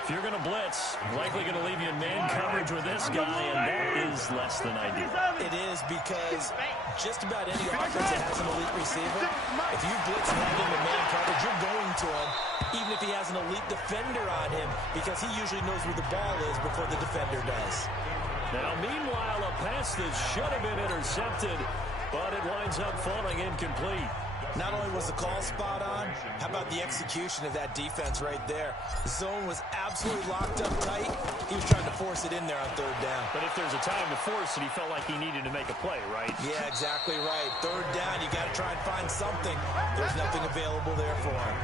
If you're going to blitz, likely going to leave you in man coverage with this guy, and that is less than ideal. It is because just about any offense that has an elite receiver, if you blitz and have him in man coverage, you're going to him, even if he has an elite defender on him, because he usually knows where the ball is before the defender does. Now, meanwhile, a pass that should have been intercepted, but it winds up falling incomplete. Not only was the call spot on, how about the execution of that defense right there? The zone was absolutely locked up tight. He was trying to force it in there on 3rd down. But if there's a time to force it, he felt like he needed to make a play, right? Yeah, exactly right. 3rd down, you got to try and find something. There's nothing available there for him.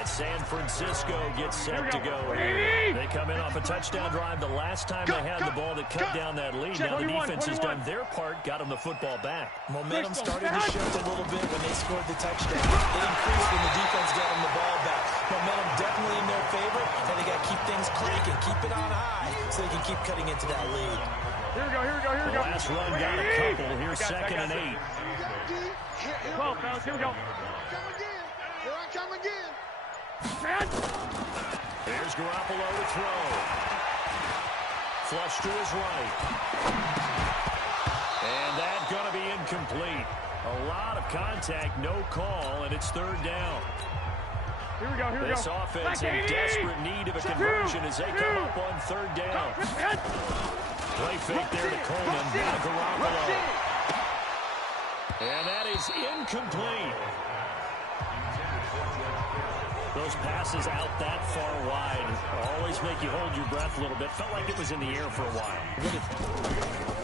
And San Francisco gets set to go here. They come in off a touchdown drive the last time they had the ball that cut down that lead. Now the defense has done their part, got them the football back. Momentum started to shift a little bit when they scored the touchdown. It increased when the defense got them the ball back. Momentum definitely in their favor, and they got to keep things cranking, keep it on high, so they can keep cutting into that lead. Here we go. The last run got a couple here here, 2nd and 8. 12, fellas, here we go. Here I come again. Here's Garoppolo to throw. Flush to his right. And that's going to be incomplete. A lot of contact, no call, and it's 3rd down. Here we go, here we go. This offense in desperate need of a conversion as they come up on 3rd down. Play fake there to Coleman. Now Garoppolo. And that is incomplete. Those passes out that far wide always make you hold your breath a little bit. Felt like it was in the air for a while.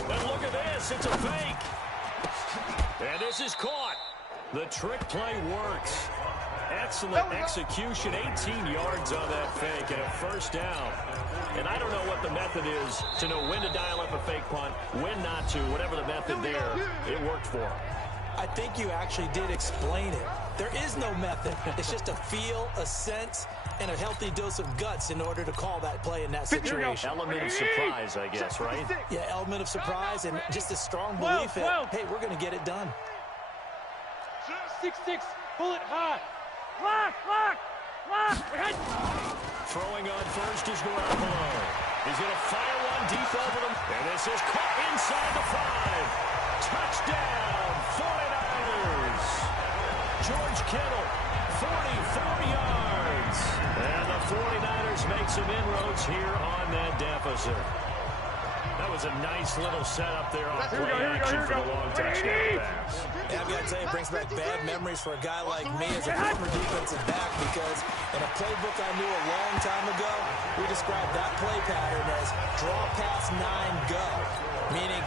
And look at this. It's a fake. And this is caught. The trick play works. Excellent execution. 18 yards on that fake and a 1st down. And I don't know what the method is to know when to dial up a fake punt, when not to. Whatever the method there, it worked for him. I think you actually did explain it. There is no method. It's just a feel, a sense, and a healthy dose of guts in order to call that play in that situation. Element of surprise, I guess, right? Yeah, element of surprise and just a strong belief that, hey, we're going to get it done. 6-6, pull it high. Lock. Throwing on first is Garoppolo. He's going to fire one deep over them. And this is caught inside the 5. Touchdown, 49ers. George Kittle, 44 yards. And the 49ers make some inroads here on that deficit. That was a nice little setup there on play action for the long touchdown pass. Yeah, I've got to tell you, it brings back bad memories for a guy like me as a former defensive back because in a playbook I knew a long time ago, we described that play pattern as draw pass 9 go, meaning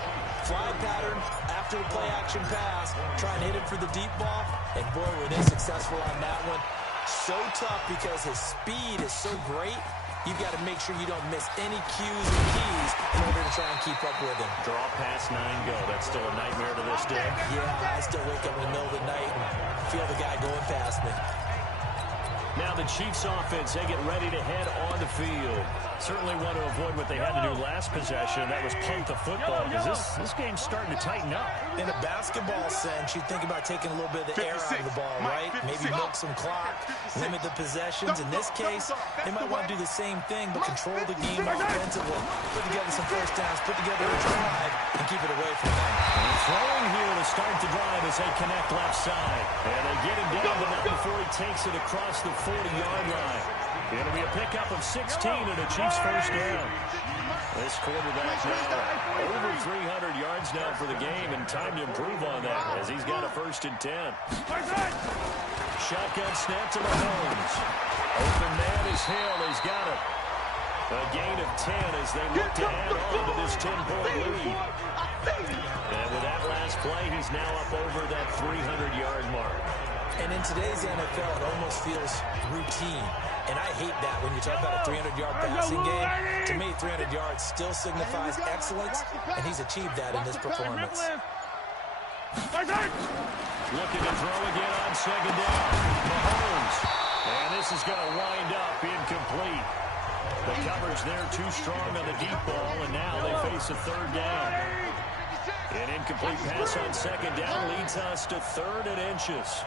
fly pattern after the play action pass, try and hit him for the deep ball, and boy, were they successful on that one. So tough because his speed is so great. You've got to make sure you don't miss any cues and keys in order to try and keep up with him. Draw pass 9 go. That's still a nightmare to this day. Yeah, I still wake up in the middle of the night and feel the guy going past me. Now the Chiefs offense, they get ready to head on the field. Certainly want to avoid what they had to do last possession. That was punt the football because this game's starting to tighten up. In a basketball sense, you think about taking a little bit of the air out of the ball, right? Maybe milk some clock, limit the possessions. In this case, they might want to do the same thing, but control the game offensively. Put together some first downs, put together a drive, and keep it away from them. And throwing here to start the drive as they connect left side. And they get him down, but not before he takes it across the 40-yard line. It'll be a pickup of 16 and a Chiefs 1st down. This quarterback now over 300 yards now for the game, and time to improve on that as he's got a 1st and 10. Shotgun snap to Mahomes. Open man is Hill. He's got it. A gain of 10 as they look to add on to this 10-point lead. And with that last play, he's now up over that 300-yard mark. And in today's NFL, it almost feels routine. And I hate that when you talk about a 300-yard passing game. To me, 300 yards still signifies excellence, and he's achieved that in this performance. Looking to throw again on 2nd down. Mahomes. And this is going to wind up incomplete. The coverage there too strong on the deep ball, and now they face a 3rd down. An incomplete pass on 2nd down leads us to 3rd and inches.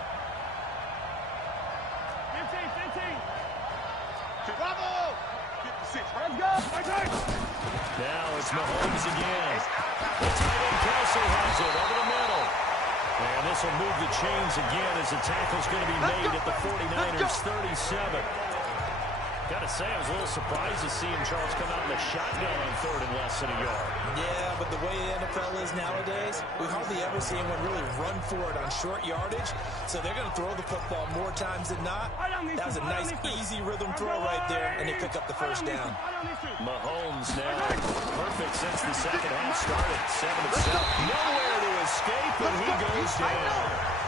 Now it's Mahomes again. The tight end Kelsey has it over the middle. And this will move the chains again as the tackle's going to be made at the 49ers 37. Got to say, I was a little surprised to see him, Charles, come out in the shotgun on 3rd and less than a yard. Yeah, but the way the NFL is nowadays, we hardly ever see anyone really run for it on short yardage. So they're going to throw the football more times than not. That was a nice, easy rhythm throw right there, and they pick up the 1st down. Mahomes now perfect since the 2nd half started. 7-7. Nowhere to escape, and he goes down.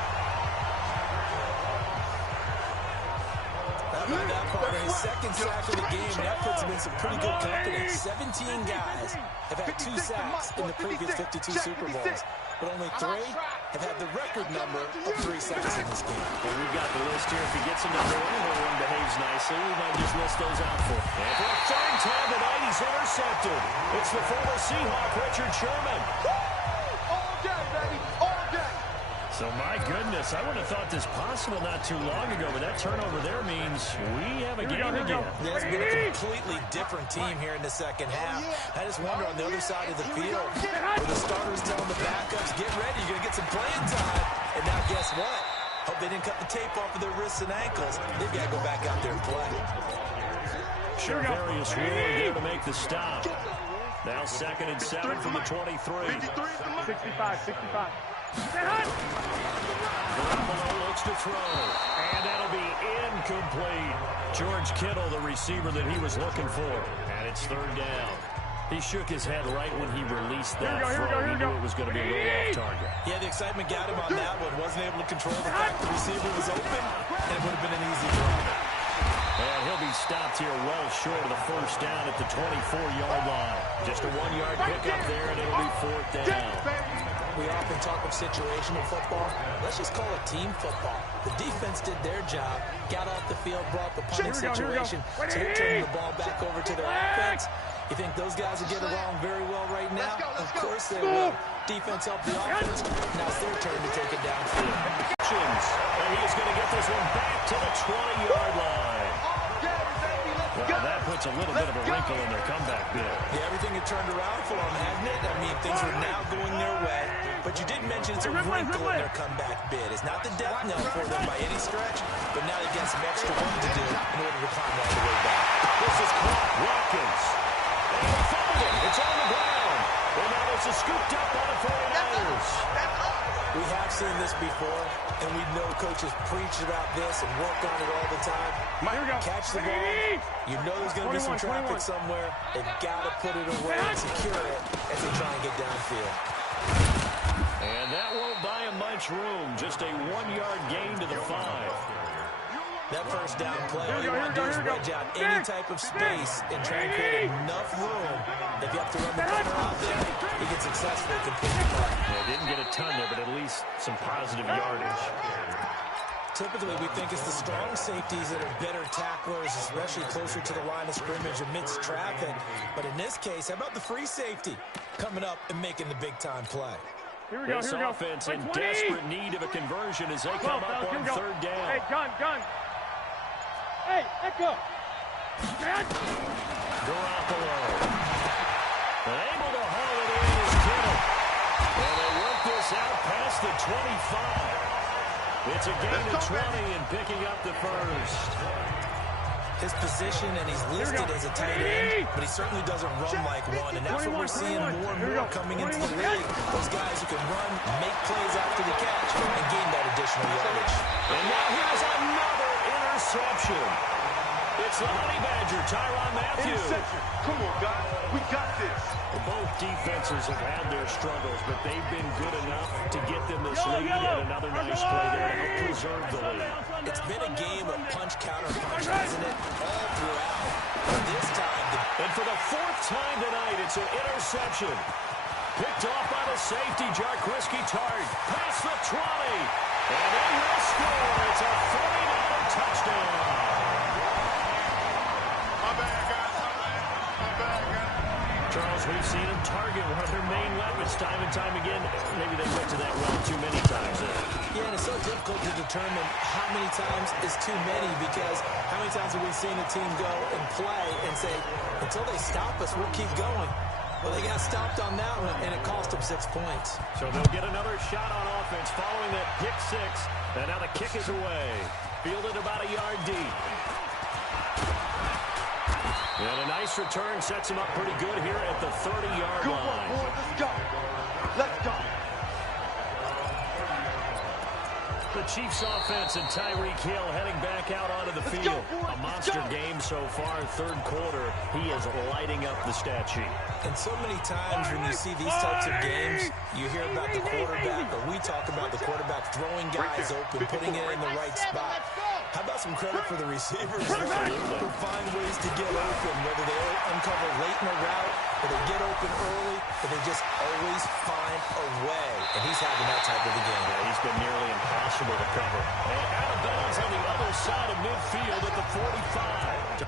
That part of his 2nd sack of the game, that puts him in some pretty good company. 17 guys have had 2 sacks in the previous 52 Super Bowls, but only 3 have had the record number of 3 sacks in this game. Well, we've got the list here. If he gets another one, everyone behaves nicely. We might just list those out for him. And for a 3rd time tonight, he's intercepted. It's the former Seahawk, Richard Sherman. All day, baby. So, my goodness, I would have thought this possible not too long ago, but that turnover there means we have a game again. Yeah, it's been a completely different team here in the second half. I just wonder on the other side of the field, where the starters telling the backups, get ready, you're going to get some playing time. And now guess what? Hope they didn't cut the tape off of their wrists and ankles. They've got to go back out there and play. Shavarius Ward there to make the stop. Now 2nd and 7 from the 23. 65. Garoppolo looks to throw, and that'll be incomplete. George Kittle, the receiver that he was looking for, and it's 3rd down. He shook his head right when he released that throw. He knew it was going to be a little off target. Yeah, the excitement got him on that one. Wasn't able to control the fact the receiver was open, and it would have been an easy throw. And he'll be stopped here well short of the 1st down at the 24-yard line. Just a 1-yard pickup there, and it'll be 4th down. We often talk of situational football. Let's just call it team football. The defense did their job, got off the field, brought the punting situation, so they're turning the ball back over to their offense. You think those guys will get along very well right now? Of course they will. Defense helped the offense. Now it's their turn to take it downfield. And he's going to get this one back to the 20-yard line. Well, that puts a little bit of a wrinkle in their comeback bid. Yeah, everything had turned around for them, hadn't it? I mean, things were now going their way. But you did mention it's a wrinkle in their comeback bid. It's not the death knell for them by any stretch, but now they got some extra work to do in order to climb all the way back. This is caught. Watkins. And he found it. It's on the ground. And now this is scooped up by the 49ers. We have seen this before, and we know coaches preach about this and work on it all the time. Catch the ball. You know there's going to be some traffic somewhere. They've got to put it away and secure it as they try and get downfield. And that won't buy him much room. Just a 1-yard gain to the 5. That 1st down play, all you want to do is wedge out any type of space and try and create enough room. If you have to run the punter out there, he can successfully complete the play. Yeah, didn't get a ton there, but at least some positive yardage. Typically, we think it's the strong safeties that are better tacklers, especially closer to the line of scrimmage amidst traffic. But in this case, how about the free safety coming up and making the big-time play? This offense in desperate need of a conversion as they come up on 3rd down. Hey, gun. Hey, echo. Garoppolo. Able to haul it in is Kittle. And they work this out past the 25. It's a gain of 20 and picking up the 1st. His position, and he's listed as a tight end, but he certainly doesn't run like one, and that's what we're seeing more and more coming into the league. Those guys who can run, make plays after the catch, and gain that additional yardage. And now here's another interception. It's the Honey Badger, Tyrann Mathieu. Come on, guys. We got this. Both defenses have had their struggles, but they've been good enough to get them this lead, and another nice play there to help preserve the lead. It's been a game of punch-counter-punch, hasn't it? All throughout. But this time, and for the 4th time tonight, it's an interception. Picked off by the safety, Jarquiski Tart. Past the 20. And they will score. It's a 49er touchdown. Charles, we've seen them target one of their main weapons time and time again. Maybe they went to that well too many times there. Yeah, and it's so difficult to determine how many times is too many, because how many times have we seen a team go and play and say, until they stop us, we'll keep going. Well, they got stopped on that one, and it cost them 6 points. So they'll get another shot on offense following that pick 6. And now the kick is away. Fielded about a yard deep. And a nice return sets him up pretty good here at the 30-yard line. Let's go. The Chiefs offense and Tyreek Hill heading back out onto the field. A monster game so far. 3rd quarter, he is lighting up the stat sheet. And so many times when you see these types of games, you hear about the quarterback, or we talk about the quarterback throwing guys open, putting it in the right spot. How about some credit for the receivers who find ways to get open, whether they uncover late in a route, or they get open early, or they just always find a way. And he's having that type of a game. Yeah, he's been nearly impossible to cover. And out of bounds on the other side of midfield at the 45.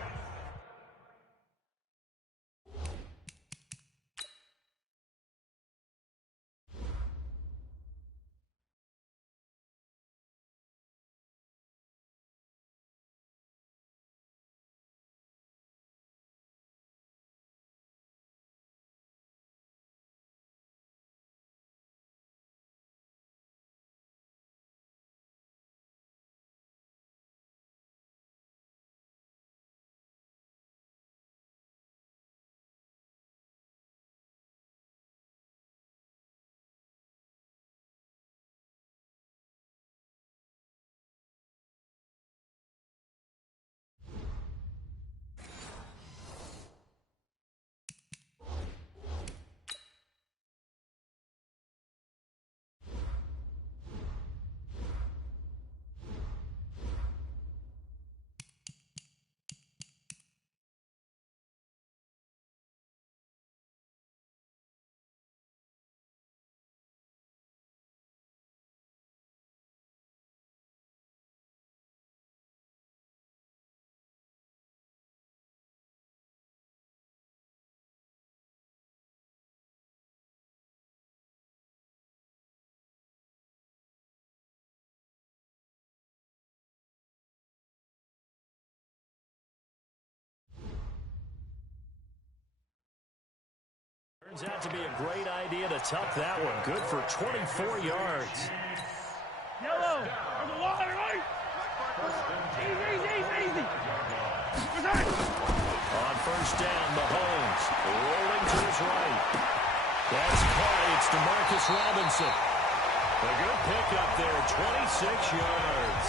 Turns out to be a great idea to tuck that one. Good for 24 yards. Yellow. There's a water, right? Easy. What's that? On first down, Mahomes rolling to his right. That's caught. It's DeMarcus Robinson. A good pickup there, 26 yards.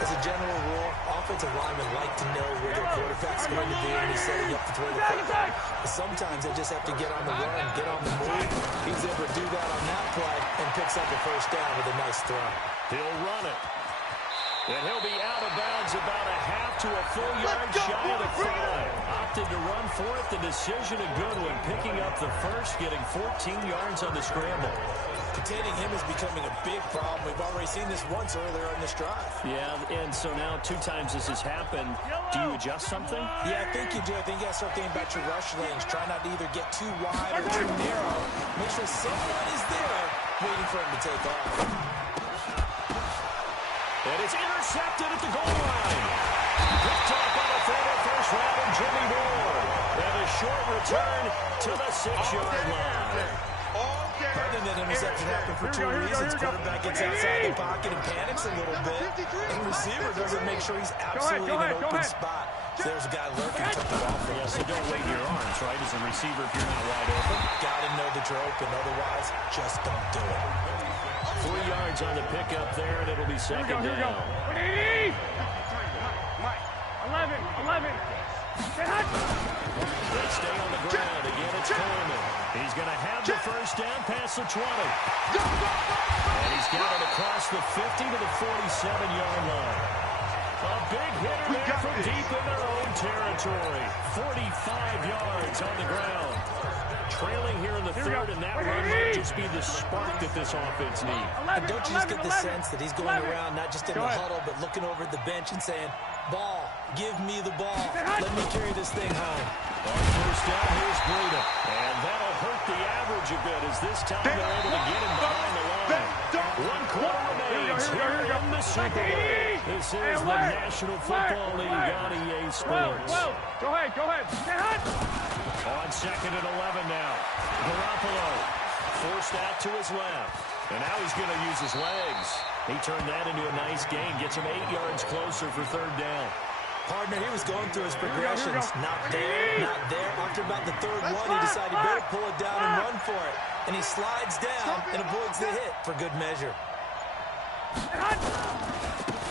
As a general rule, offensive linemen like to know where their quarterback's going to be when he's setting up to throw the football. But sometimes they just have to get on the run, get on the move. He's able to do that on that play and picks up a first down with a nice throw. He'll run it. And he'll be out of bounds about a half to a full yard shy of the 5. Opted to run for it. The decision a good one. Picking up the first, getting 14 yards on the scramble. Containing him is becoming a big problem. We've already seen this once earlier on this drive. Yeah, and so now 2 times this has happened. Do you adjust something? Yeah, I think you do. I think you got to start thinking about your rush lanes. Try not to either get too wide or too narrow. Make sure someone is there waiting for him to take off. And it's intercepted at the goal line. Picked up on the first round, Jimmy Ward. And a short return to the 6-yard line. I think that interception happened for 2 reasons. Quarterback gets outside the pocket and panics a little bit. And receiver doesn't make sure he's absolutely in an open spot. So there's a guy lurking, took it off. Yeah, so don't wave your arms, right, as a receiver if you're not wide open. Got to know that you're open. Otherwise, just don't do it. 3 yards on the pickup there, and it'll be second down. Here we go. 11. They stay on the ground. Again, it's Coleman. He's going to have the first down past the 20. And he's got it across the 50 to the 47-yard line. A big hitter there from deep in their own territory. 45 yards on the ground. Trailing here in the third, and that run might just be the spark that this offense needs. And don't you just get the sense that he's going around, not just in the huddle, but looking over at the bench and saying, ball, give me the ball. Let me carry this thing home. On first down, here's Breida. And that'll hurt the average a bit as this time they're able to get him behind the line. 1 quarter remains here in the Super Bowl. This is the National Football League on EA Sports. Go ahead. On second and 11 now. Garoppolo forced out to his left. And now he's going to use his legs. He turned that into a nice gain. Gets him 8 yards closer for third down. Partner, he was going through his progressions. Not there. After about the third one, he decided he better pull it down and run for it. And he slides down and avoids the hit for good measure.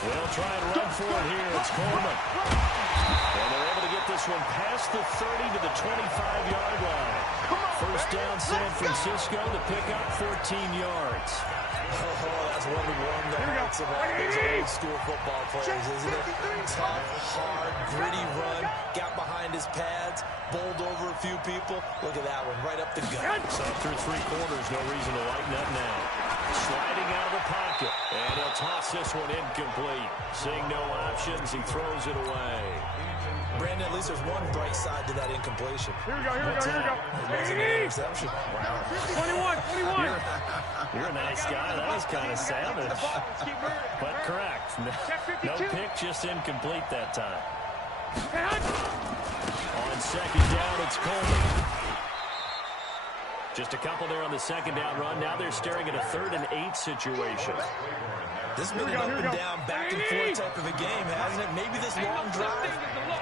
They'll try and run for it here. It's Coleman. And they're able to get this one past the 30 to the 25-yard line. First down, San Francisco to pick up 14 yards. Oh, that's one of the hearts of all those old-school football players, isn't it? Tough, hard, gritty run. Got behind his pads, bowled over a few people. Look at that one, right up the gut. So through 3 quarters, no reason to lighten up now. Sliding out of the pocket, and he'll toss this one incomplete. Seeing no options, he throws it away. Brandon, at least there's one bright side to that incompletion. Here we go. It wasn't an interception. Wow. 21. You're a nice guy. That was kind of savage. But correct. No pick, just incomplete that time. On second down, it's Coleman. Just a couple there on the second down run. Now they're staring at a 3rd and 8 situation. This has been an up and down, back and forth type of a game, hasn't it? Maybe this long drive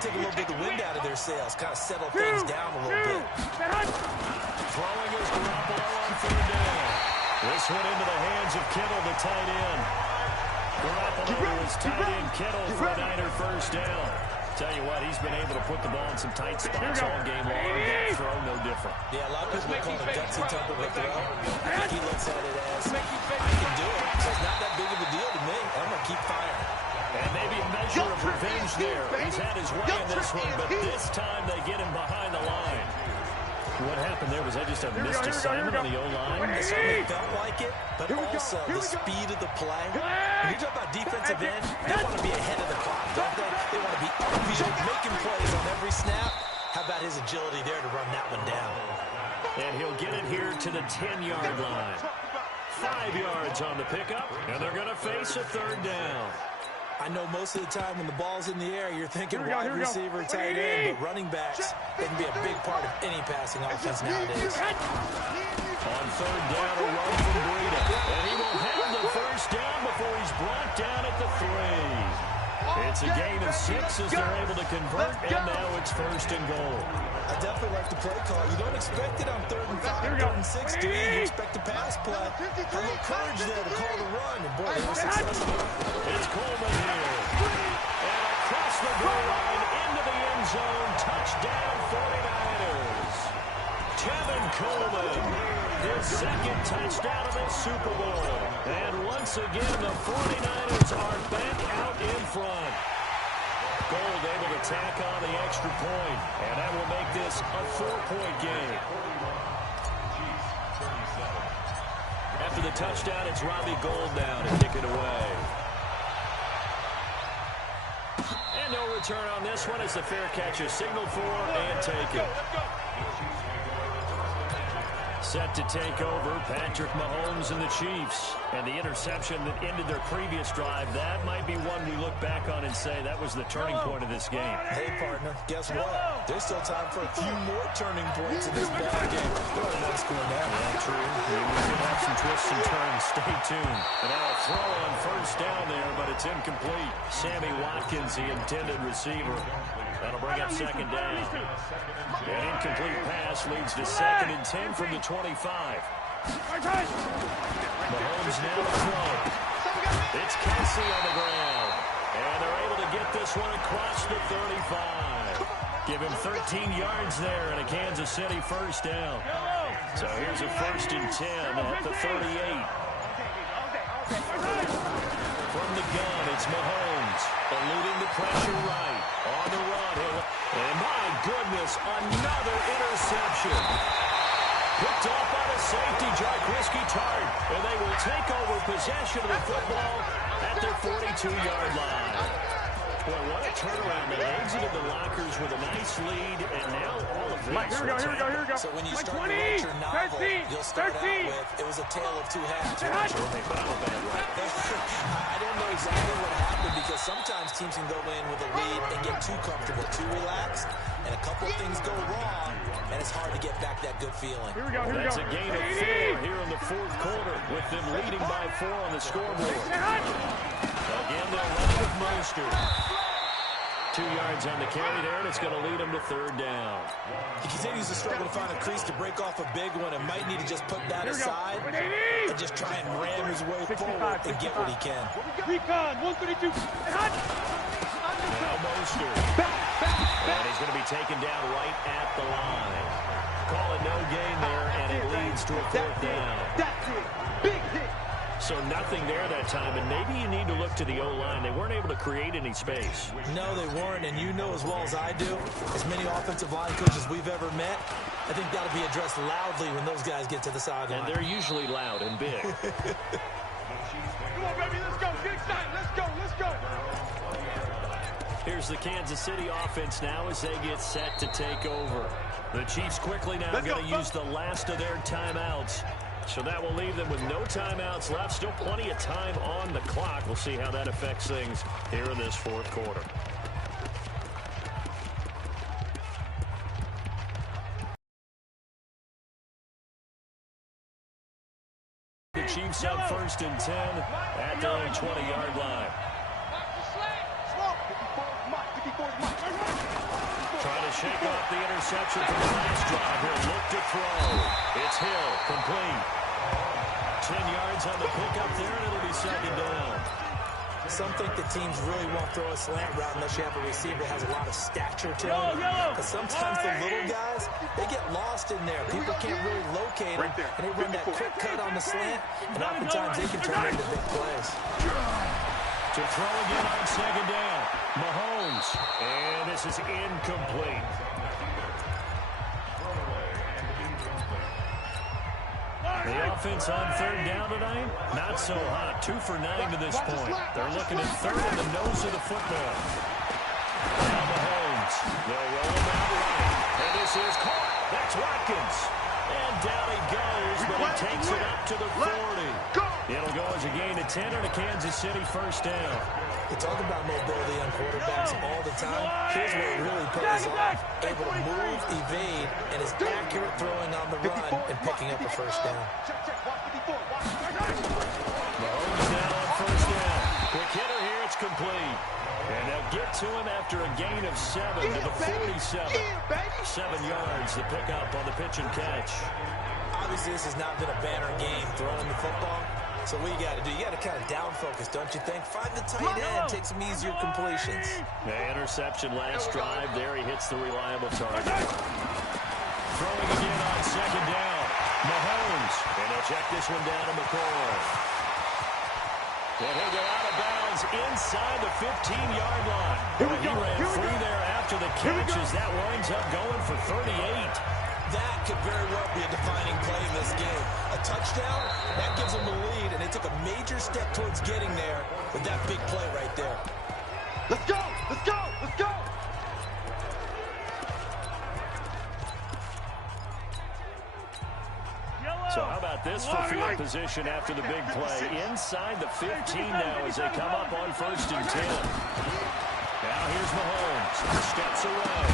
take a little bit of the wind out of their sails, kind of settle things down a little bit. Throwing is Garoppolo on 3rd down. This one into the hands of Kittle, the tight end. Garoppolo is tight end Kittle for a Niner first down. Tell you what, he's been able to put the ball in some tight spots all game long. That throw, no different. Yeah, a lot of people would call it a gutsy type of a throw. I think he looks at it as, I can do it, so it's not that big of a deal to me. I'm going to keep firing. And maybe a measure of revenge there. He's had his way in this one, but this time they get him behind the line. What happened there? Was that just a missed assignment on the O-line? It certainly felt like it, but also the speed of the play. When you talk about defensive end, they want to be ahead of the clock, don't they? They want to be upfield, making plays on every snap. How about his agility there to run that one down? And he'll get it here to the 10-yard line. 5 yards on the pickup, and they're going to face a 3rd down. I know most of the time when the ball's in the air, you're thinking wide receiver, tight end, but running backs, they can be a big part of any passing offense nowadays. On third down, a run from Breida. And he will have the first down before he's brought down at the 3. It's a gain of 6 as they're able to convert, and now it's first and goal. I definitely like the play call. You don't expect it on 3rd and 5, 3rd and 6, do you? You expect a pass play. A little courage there to call the run, and boy, they were successful. It's Coleman here. And across the goal line into the end zone. Touchdown 49ers. Kevin Coleman, his 2nd touchdown of the Super Bowl. And once again, the 49ers are back out in front. Gold able to tack on the extra point, and that will make this a 4-point game. After the touchdown, it's Robbie Gould now to kick it away. And no return on this one as the fair catch is signaled for and taken. Set to take over, Patrick Mahomes and the Chiefs. And the interception that ended their previous drive, that might be one we look back on and say that was the turning point of this game. Hey, partner, guess what? There's still time for a few more turning points in this ball game. They're only one score now. Yeah, true. We're going to have some twists and turns. Stay tuned. And now a throw on first down there, but it's incomplete. Sammy Watkins, the intended receiver. That'll bring up second down. An incomplete pass leads to 2nd and 10 from the 25. Mahomes now to throw. It's Kelsey on the ground. And they're able to get this one across the 35. Give him 13 yards there and a Kansas City first down. So here's a 1st and 10 at the 38. From the gun, it's Mahomes. Eluding the pressure right. On the run. And my goodness, another interception. Picked off by the safety, Jarquiski Tart. And they will take over possession of the football at their 42-yard line. Boy, what a turnaround. They exited the lockers with a nice lead, and now all of this. Here we go. So when you start to write your novel, you'll start out with, it was a tale of two halves. I don't know exactly what happened because sometimes teams can go in with a lead and get too comfortable, too relaxed, and a couple things go wrong, and it's hard to get back that good feeling. Here we go. That's a gain of 4 here in the 4th quarter, with them leading by 4 on the scoreboard. Again, they'll run with Mostert. 2 yards on the carry there, and it's going to lead him to 3rd down. He continues to struggle to find a crease to break off a big one and might need to just put that aside and just try and ram his way forward and get what he can. Recon, 132. Now Mostert. And he's going to be taken down right at the line. Call it no gain there, and it leads to a 4th down. That's it. Big hit. So nothing there that time, and maybe you need to look to the O-line. They weren't able to create any space. No, they weren't, and you know as well as I do, as many offensive line coaches we've ever met, I think that'll be addressed loudly when those guys get to the sideline. And they're usually loud and big. Come on, baby, let's go. Get excited. Let's go. Here's the Kansas City offense now as they get set to take over. The Chiefs quickly now going to use the last of their timeouts. So that will leave them with no timeouts left. Still plenty of time on the clock. We'll see how that affects things here in this 4th quarter. The Chiefs up 1st and 10 at their own 20-yard line. Trying to shake off the interception from the last drive. He'll look to throw. It's Hill, complete. 10 yards on the pickup there, and it'll be 2nd down. Some think the teams really won't throw a slant route unless you have a receiver that has a lot of stature to him. Because sometimes the little guys, they get lost in there. People can't really locate them, and they run that quick cut on the slant, and oftentimes they can turn into big plays. To throw again on 2nd down. Mahomes. And this is incomplete. The offense on 3rd down tonight, not so hot. 2 for 9 to this point. They're looking at 3rd in the nose of the football. Now Mahomes. They'll roll him out right. And this is caught. That's Watkins. And down he goes, but he takes it up to the 40. It'll go as a gain of 10 and a Kansas City first down. You talk about mobility on quarterbacks all the time. Here's where it really pays off. Able to move, evade, and is accurate throwing on the run and picking up a first down. Mahomes now on first down. Quick hitter here, it's complete. And they'll get to him after a gain of 7 to the 47. 7 yards to pick up on the pitch and catch. Obviously, this has not been a banner game throwing the football. So what you got to do, you got to kind of down focus, don't you think? Find the tight end, take some easier completions. The interception last drive. There he hits the reliable target. Throwing again on second down. Mahomes. And he'll check this one down to McCoy. And he'll go out of bounds inside the 15-yard line. He ran free there after the catch as that winds up going for 38. That could very well be a defining play in this game. A touchdown, that gives them the lead, and they took a major step towards getting there with that big play right there. Let's go! Let's go! Let's go! So how about this for field position after the big play? Inside the 15 now as they come up on first and 10. Now here's Mahomes. Steps away.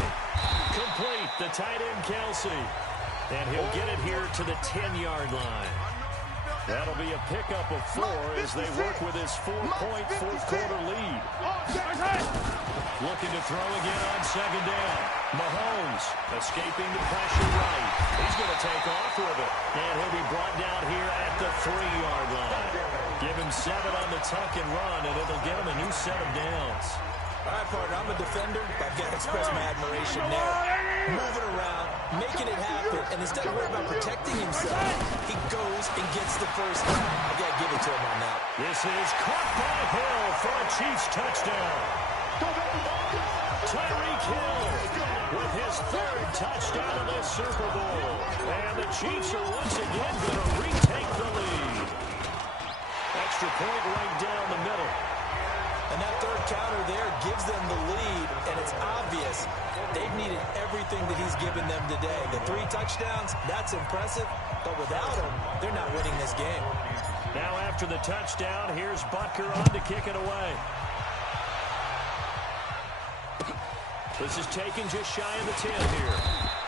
Complete, the tight end, Kelsey. And he'll get it here to the 10-yard line. That'll be a pickup of 4 as they work with his 4-point fourth-quarter lead. Looking to throw again on second down. Mahomes escaping the pressure right. He's going to take off with it. And he'll be brought down here at the 3-yard line. Give him 7 on the tuck and run, and it'll get him a new set of downs. All right, partner, I'm a defender. I've got to express my admiration there. Moving around, making it happen, and instead of worrying about protecting himself, he goes and gets the first down. I've got to give it to him on that. This is caught by Hill for a Chiefs touchdown. Tyreek Hill with his 3rd touchdown of this Super Bowl. And the Chiefs are once again going to retake the lead. Extra point right down the middle. And that 3rd counter there gives them the lead, and it's obvious they've needed everything that he's given them today. The 3 touchdowns, that's impressive, but without him, they're not winning this game. Now after the touchdown, here's Butker on to kick it away. This is taken just shy of the 10 here.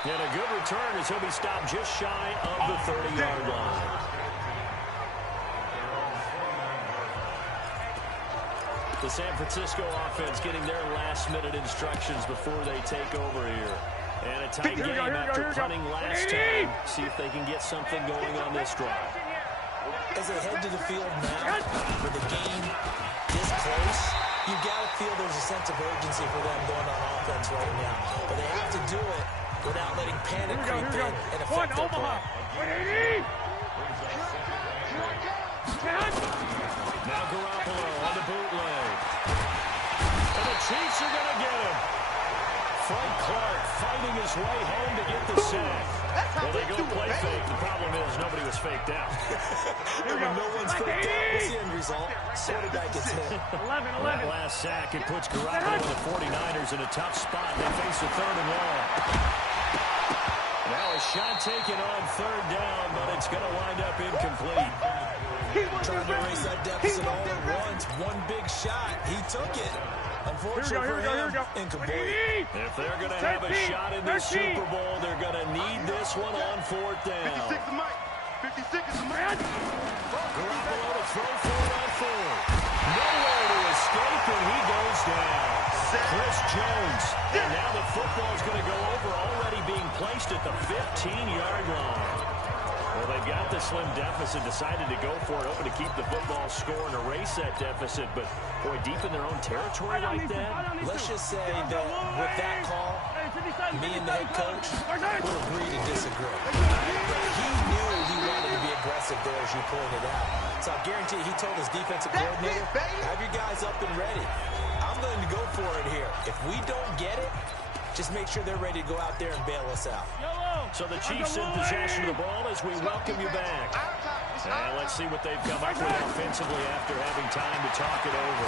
And a good return as he'll be stopped just shy of the 30-yard line. The San Francisco offense getting their last-minute instructions before they take over here. And a tight game after punting last time. See if they can get something going on this drive. As they head to the field now, with the game this close, you've got to feel there's a sense of urgency for them going on offense right now. But they have to do it without letting panic creep in and affect their play. Now Garoppolo on the bootleg. And the Chiefs are going to get him. Frank Clark fighting his way home to get the sack. Well, they go play fake. The problem is nobody was faked out. When no one's faked out, what's the end result? Quarterback gets hit. 11. That last sack, it puts Garoppolo and the 49ers in a tough spot. They face a 3rd and long. Now a shot taken on 3rd down, but it's going to wind up incomplete. Trying to erase that deficit all at once. One big shot. He took it. Unfortunately for him, incomplete. If they're going to have a shot in this Super Bowl, they're going to need this one on 4th down. 56 is the man. Garoppolo to throw for it on 4th. Nowhere to escape, and he goes down. Chris Jones. And now the football's going to go over, already being placed at the 15-yard line. Well, they've got the slim deficit, decided to go for it, hoping to keep the football score and erase that deficit. But, boy, deep in their own territory like that. Let's just say that with that call, me and the head coach will agree to disagree. He knew he wanted to be aggressive there, as you pointed out. So I guarantee he told his defensive coordinator, have your guys up and ready. I'm going to go for it here. If we don't get it, just make sure they're ready to go out there and bail us out. So the Chiefs in possession of the ball as we welcome you back. And let's see what they've come up with offensively after having time to talk it over.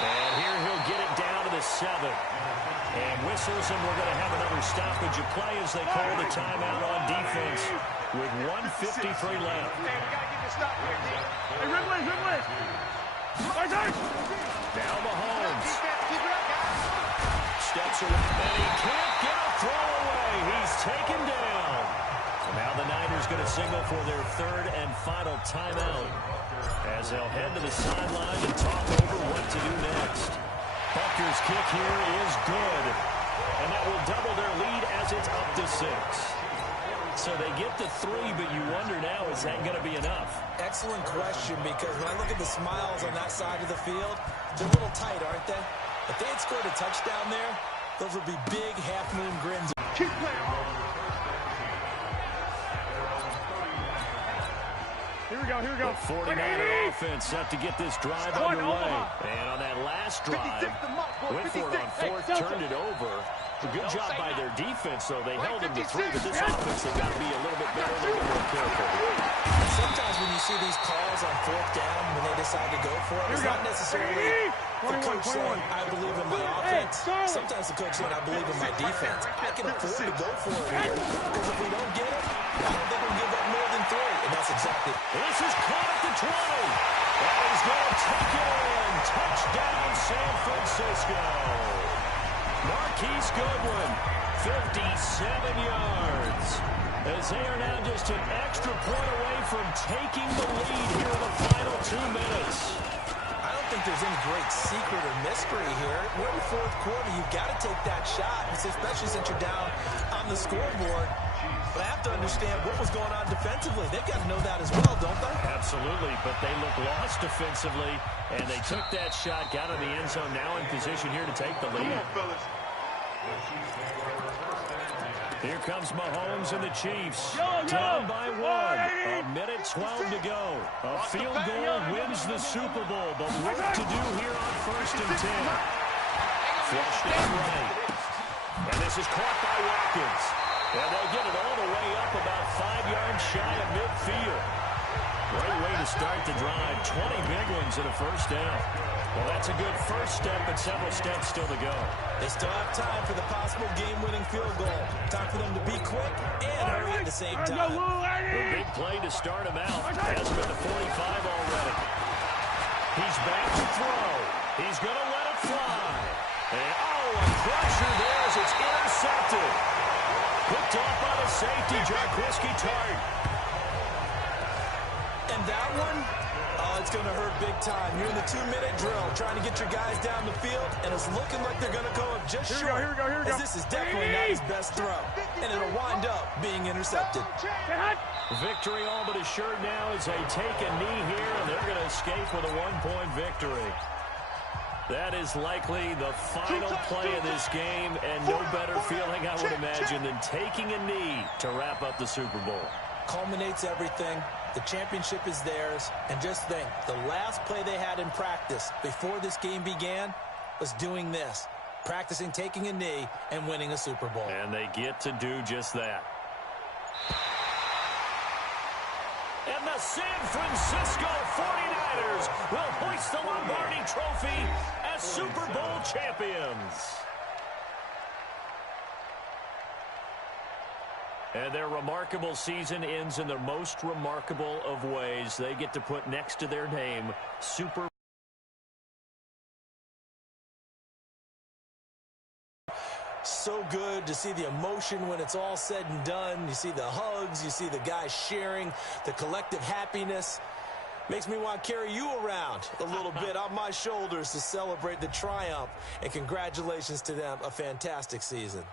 And here he'll get it down to the 7. And whistles, and we're going to have another stoppage of play as they call the timeout on defense with 1:53 left. Hey, we got to get this stop here, D. Hey, Ridley. Now Mahomes. Steps away, and he can't get a throw away. He's taken down. So now the Niners going to signal for their third and final timeout as they'll head to the sideline and talk over what to do next. Butker's kick here is good, and that will double their lead as it's up to 6. So they get to 3, but you wonder now, is that going to be enough? Excellent question, because when I look at the smiles on that side of the field, they're a little tight, aren't they? If they had scored a touchdown there, those would be big half-moon grins. Keep playing. Here we go, here we go. The 49er offense set to get this drive underway. And on that last drive, went for it on fourth, turned it over. A good job by their defense, though. They held them to 3, but this offense has got to be a little bit better, a little bit more careful. Sometimes when you see these calls on fourth down, when they decide to go for it, it's not necessarily the coach saying, I believe in my offense. Sometimes the coach saying, I believe in my defense. I can afford to go for it here, because if we don't get it, I don't think we'll give up more than 3. And that's exactly. This is caught at the 20. And he's going to take it in. Touchdown, San Francisco. Marquise Goodwin, 57 yards. As they are now just an extra point away from taking the lead here in the final 2 minutes. I don't think there's any great secret or mystery here. We're in the fourth quarter. You've got to take that shot, especially since you're down on the scoreboard. But I have to understand what was going on defensively. They've got to know that as well, don't they? Absolutely, but they look lost defensively, and they took that shot, got in the end zone, now in position here to take the lead. Come on, fellas. Here comes Mahomes and the Chiefs. Down by 1. A minute 12 to go. A field goal wins the Super Bowl, but work to do here on 1st and 10. Flushed out right. And this is caught by Watkins. And they'll get it all the way up about 5 yards shy of midfield. Great way to start the drive. 20 big ones and a first down. Well, that's a good first step, but several steps still to go. They still have time for the possible game-winning field goal. Time for them to be quick and hurry at the same time. The big play to start him out. Has him at the 45 already. He's back to throw. He's going to let it fly. And, a pressure there as it's intercepted. Picked off by the safety, Jarquiski Tart. And that one, it's going to hurt big time. You're in the 2-minute drill, trying to get your guys down the field, and it's looking like they're going to come up just short. Here we go. As this is definitely not his best throw, and it'll wind up being intercepted. Victory all but assured now as they take a knee here, and they're going to escape with a 1-point victory. That is likely the final play of this game, and no better feeling, I would imagine, than taking a knee to wrap up the Super Bowl. Culminates everything. The championship is theirs. And just think, the last play they had in practice before this game began was doing this. Practicing taking a knee and winning a Super Bowl. And they get to do just that. And the San Francisco 49ers will hoist the Lombardi Trophy as Super Bowl champions. And their remarkable season ends in the most remarkable of ways. They get to put next to their name, Super Bowl. So good to see the emotion when it's all said and done. You see the hugs, you see the guys sharing, the collective happiness. Makes me want to carry you around a little bit on my shoulders to celebrate the triumph. And congratulations to them, a fantastic season.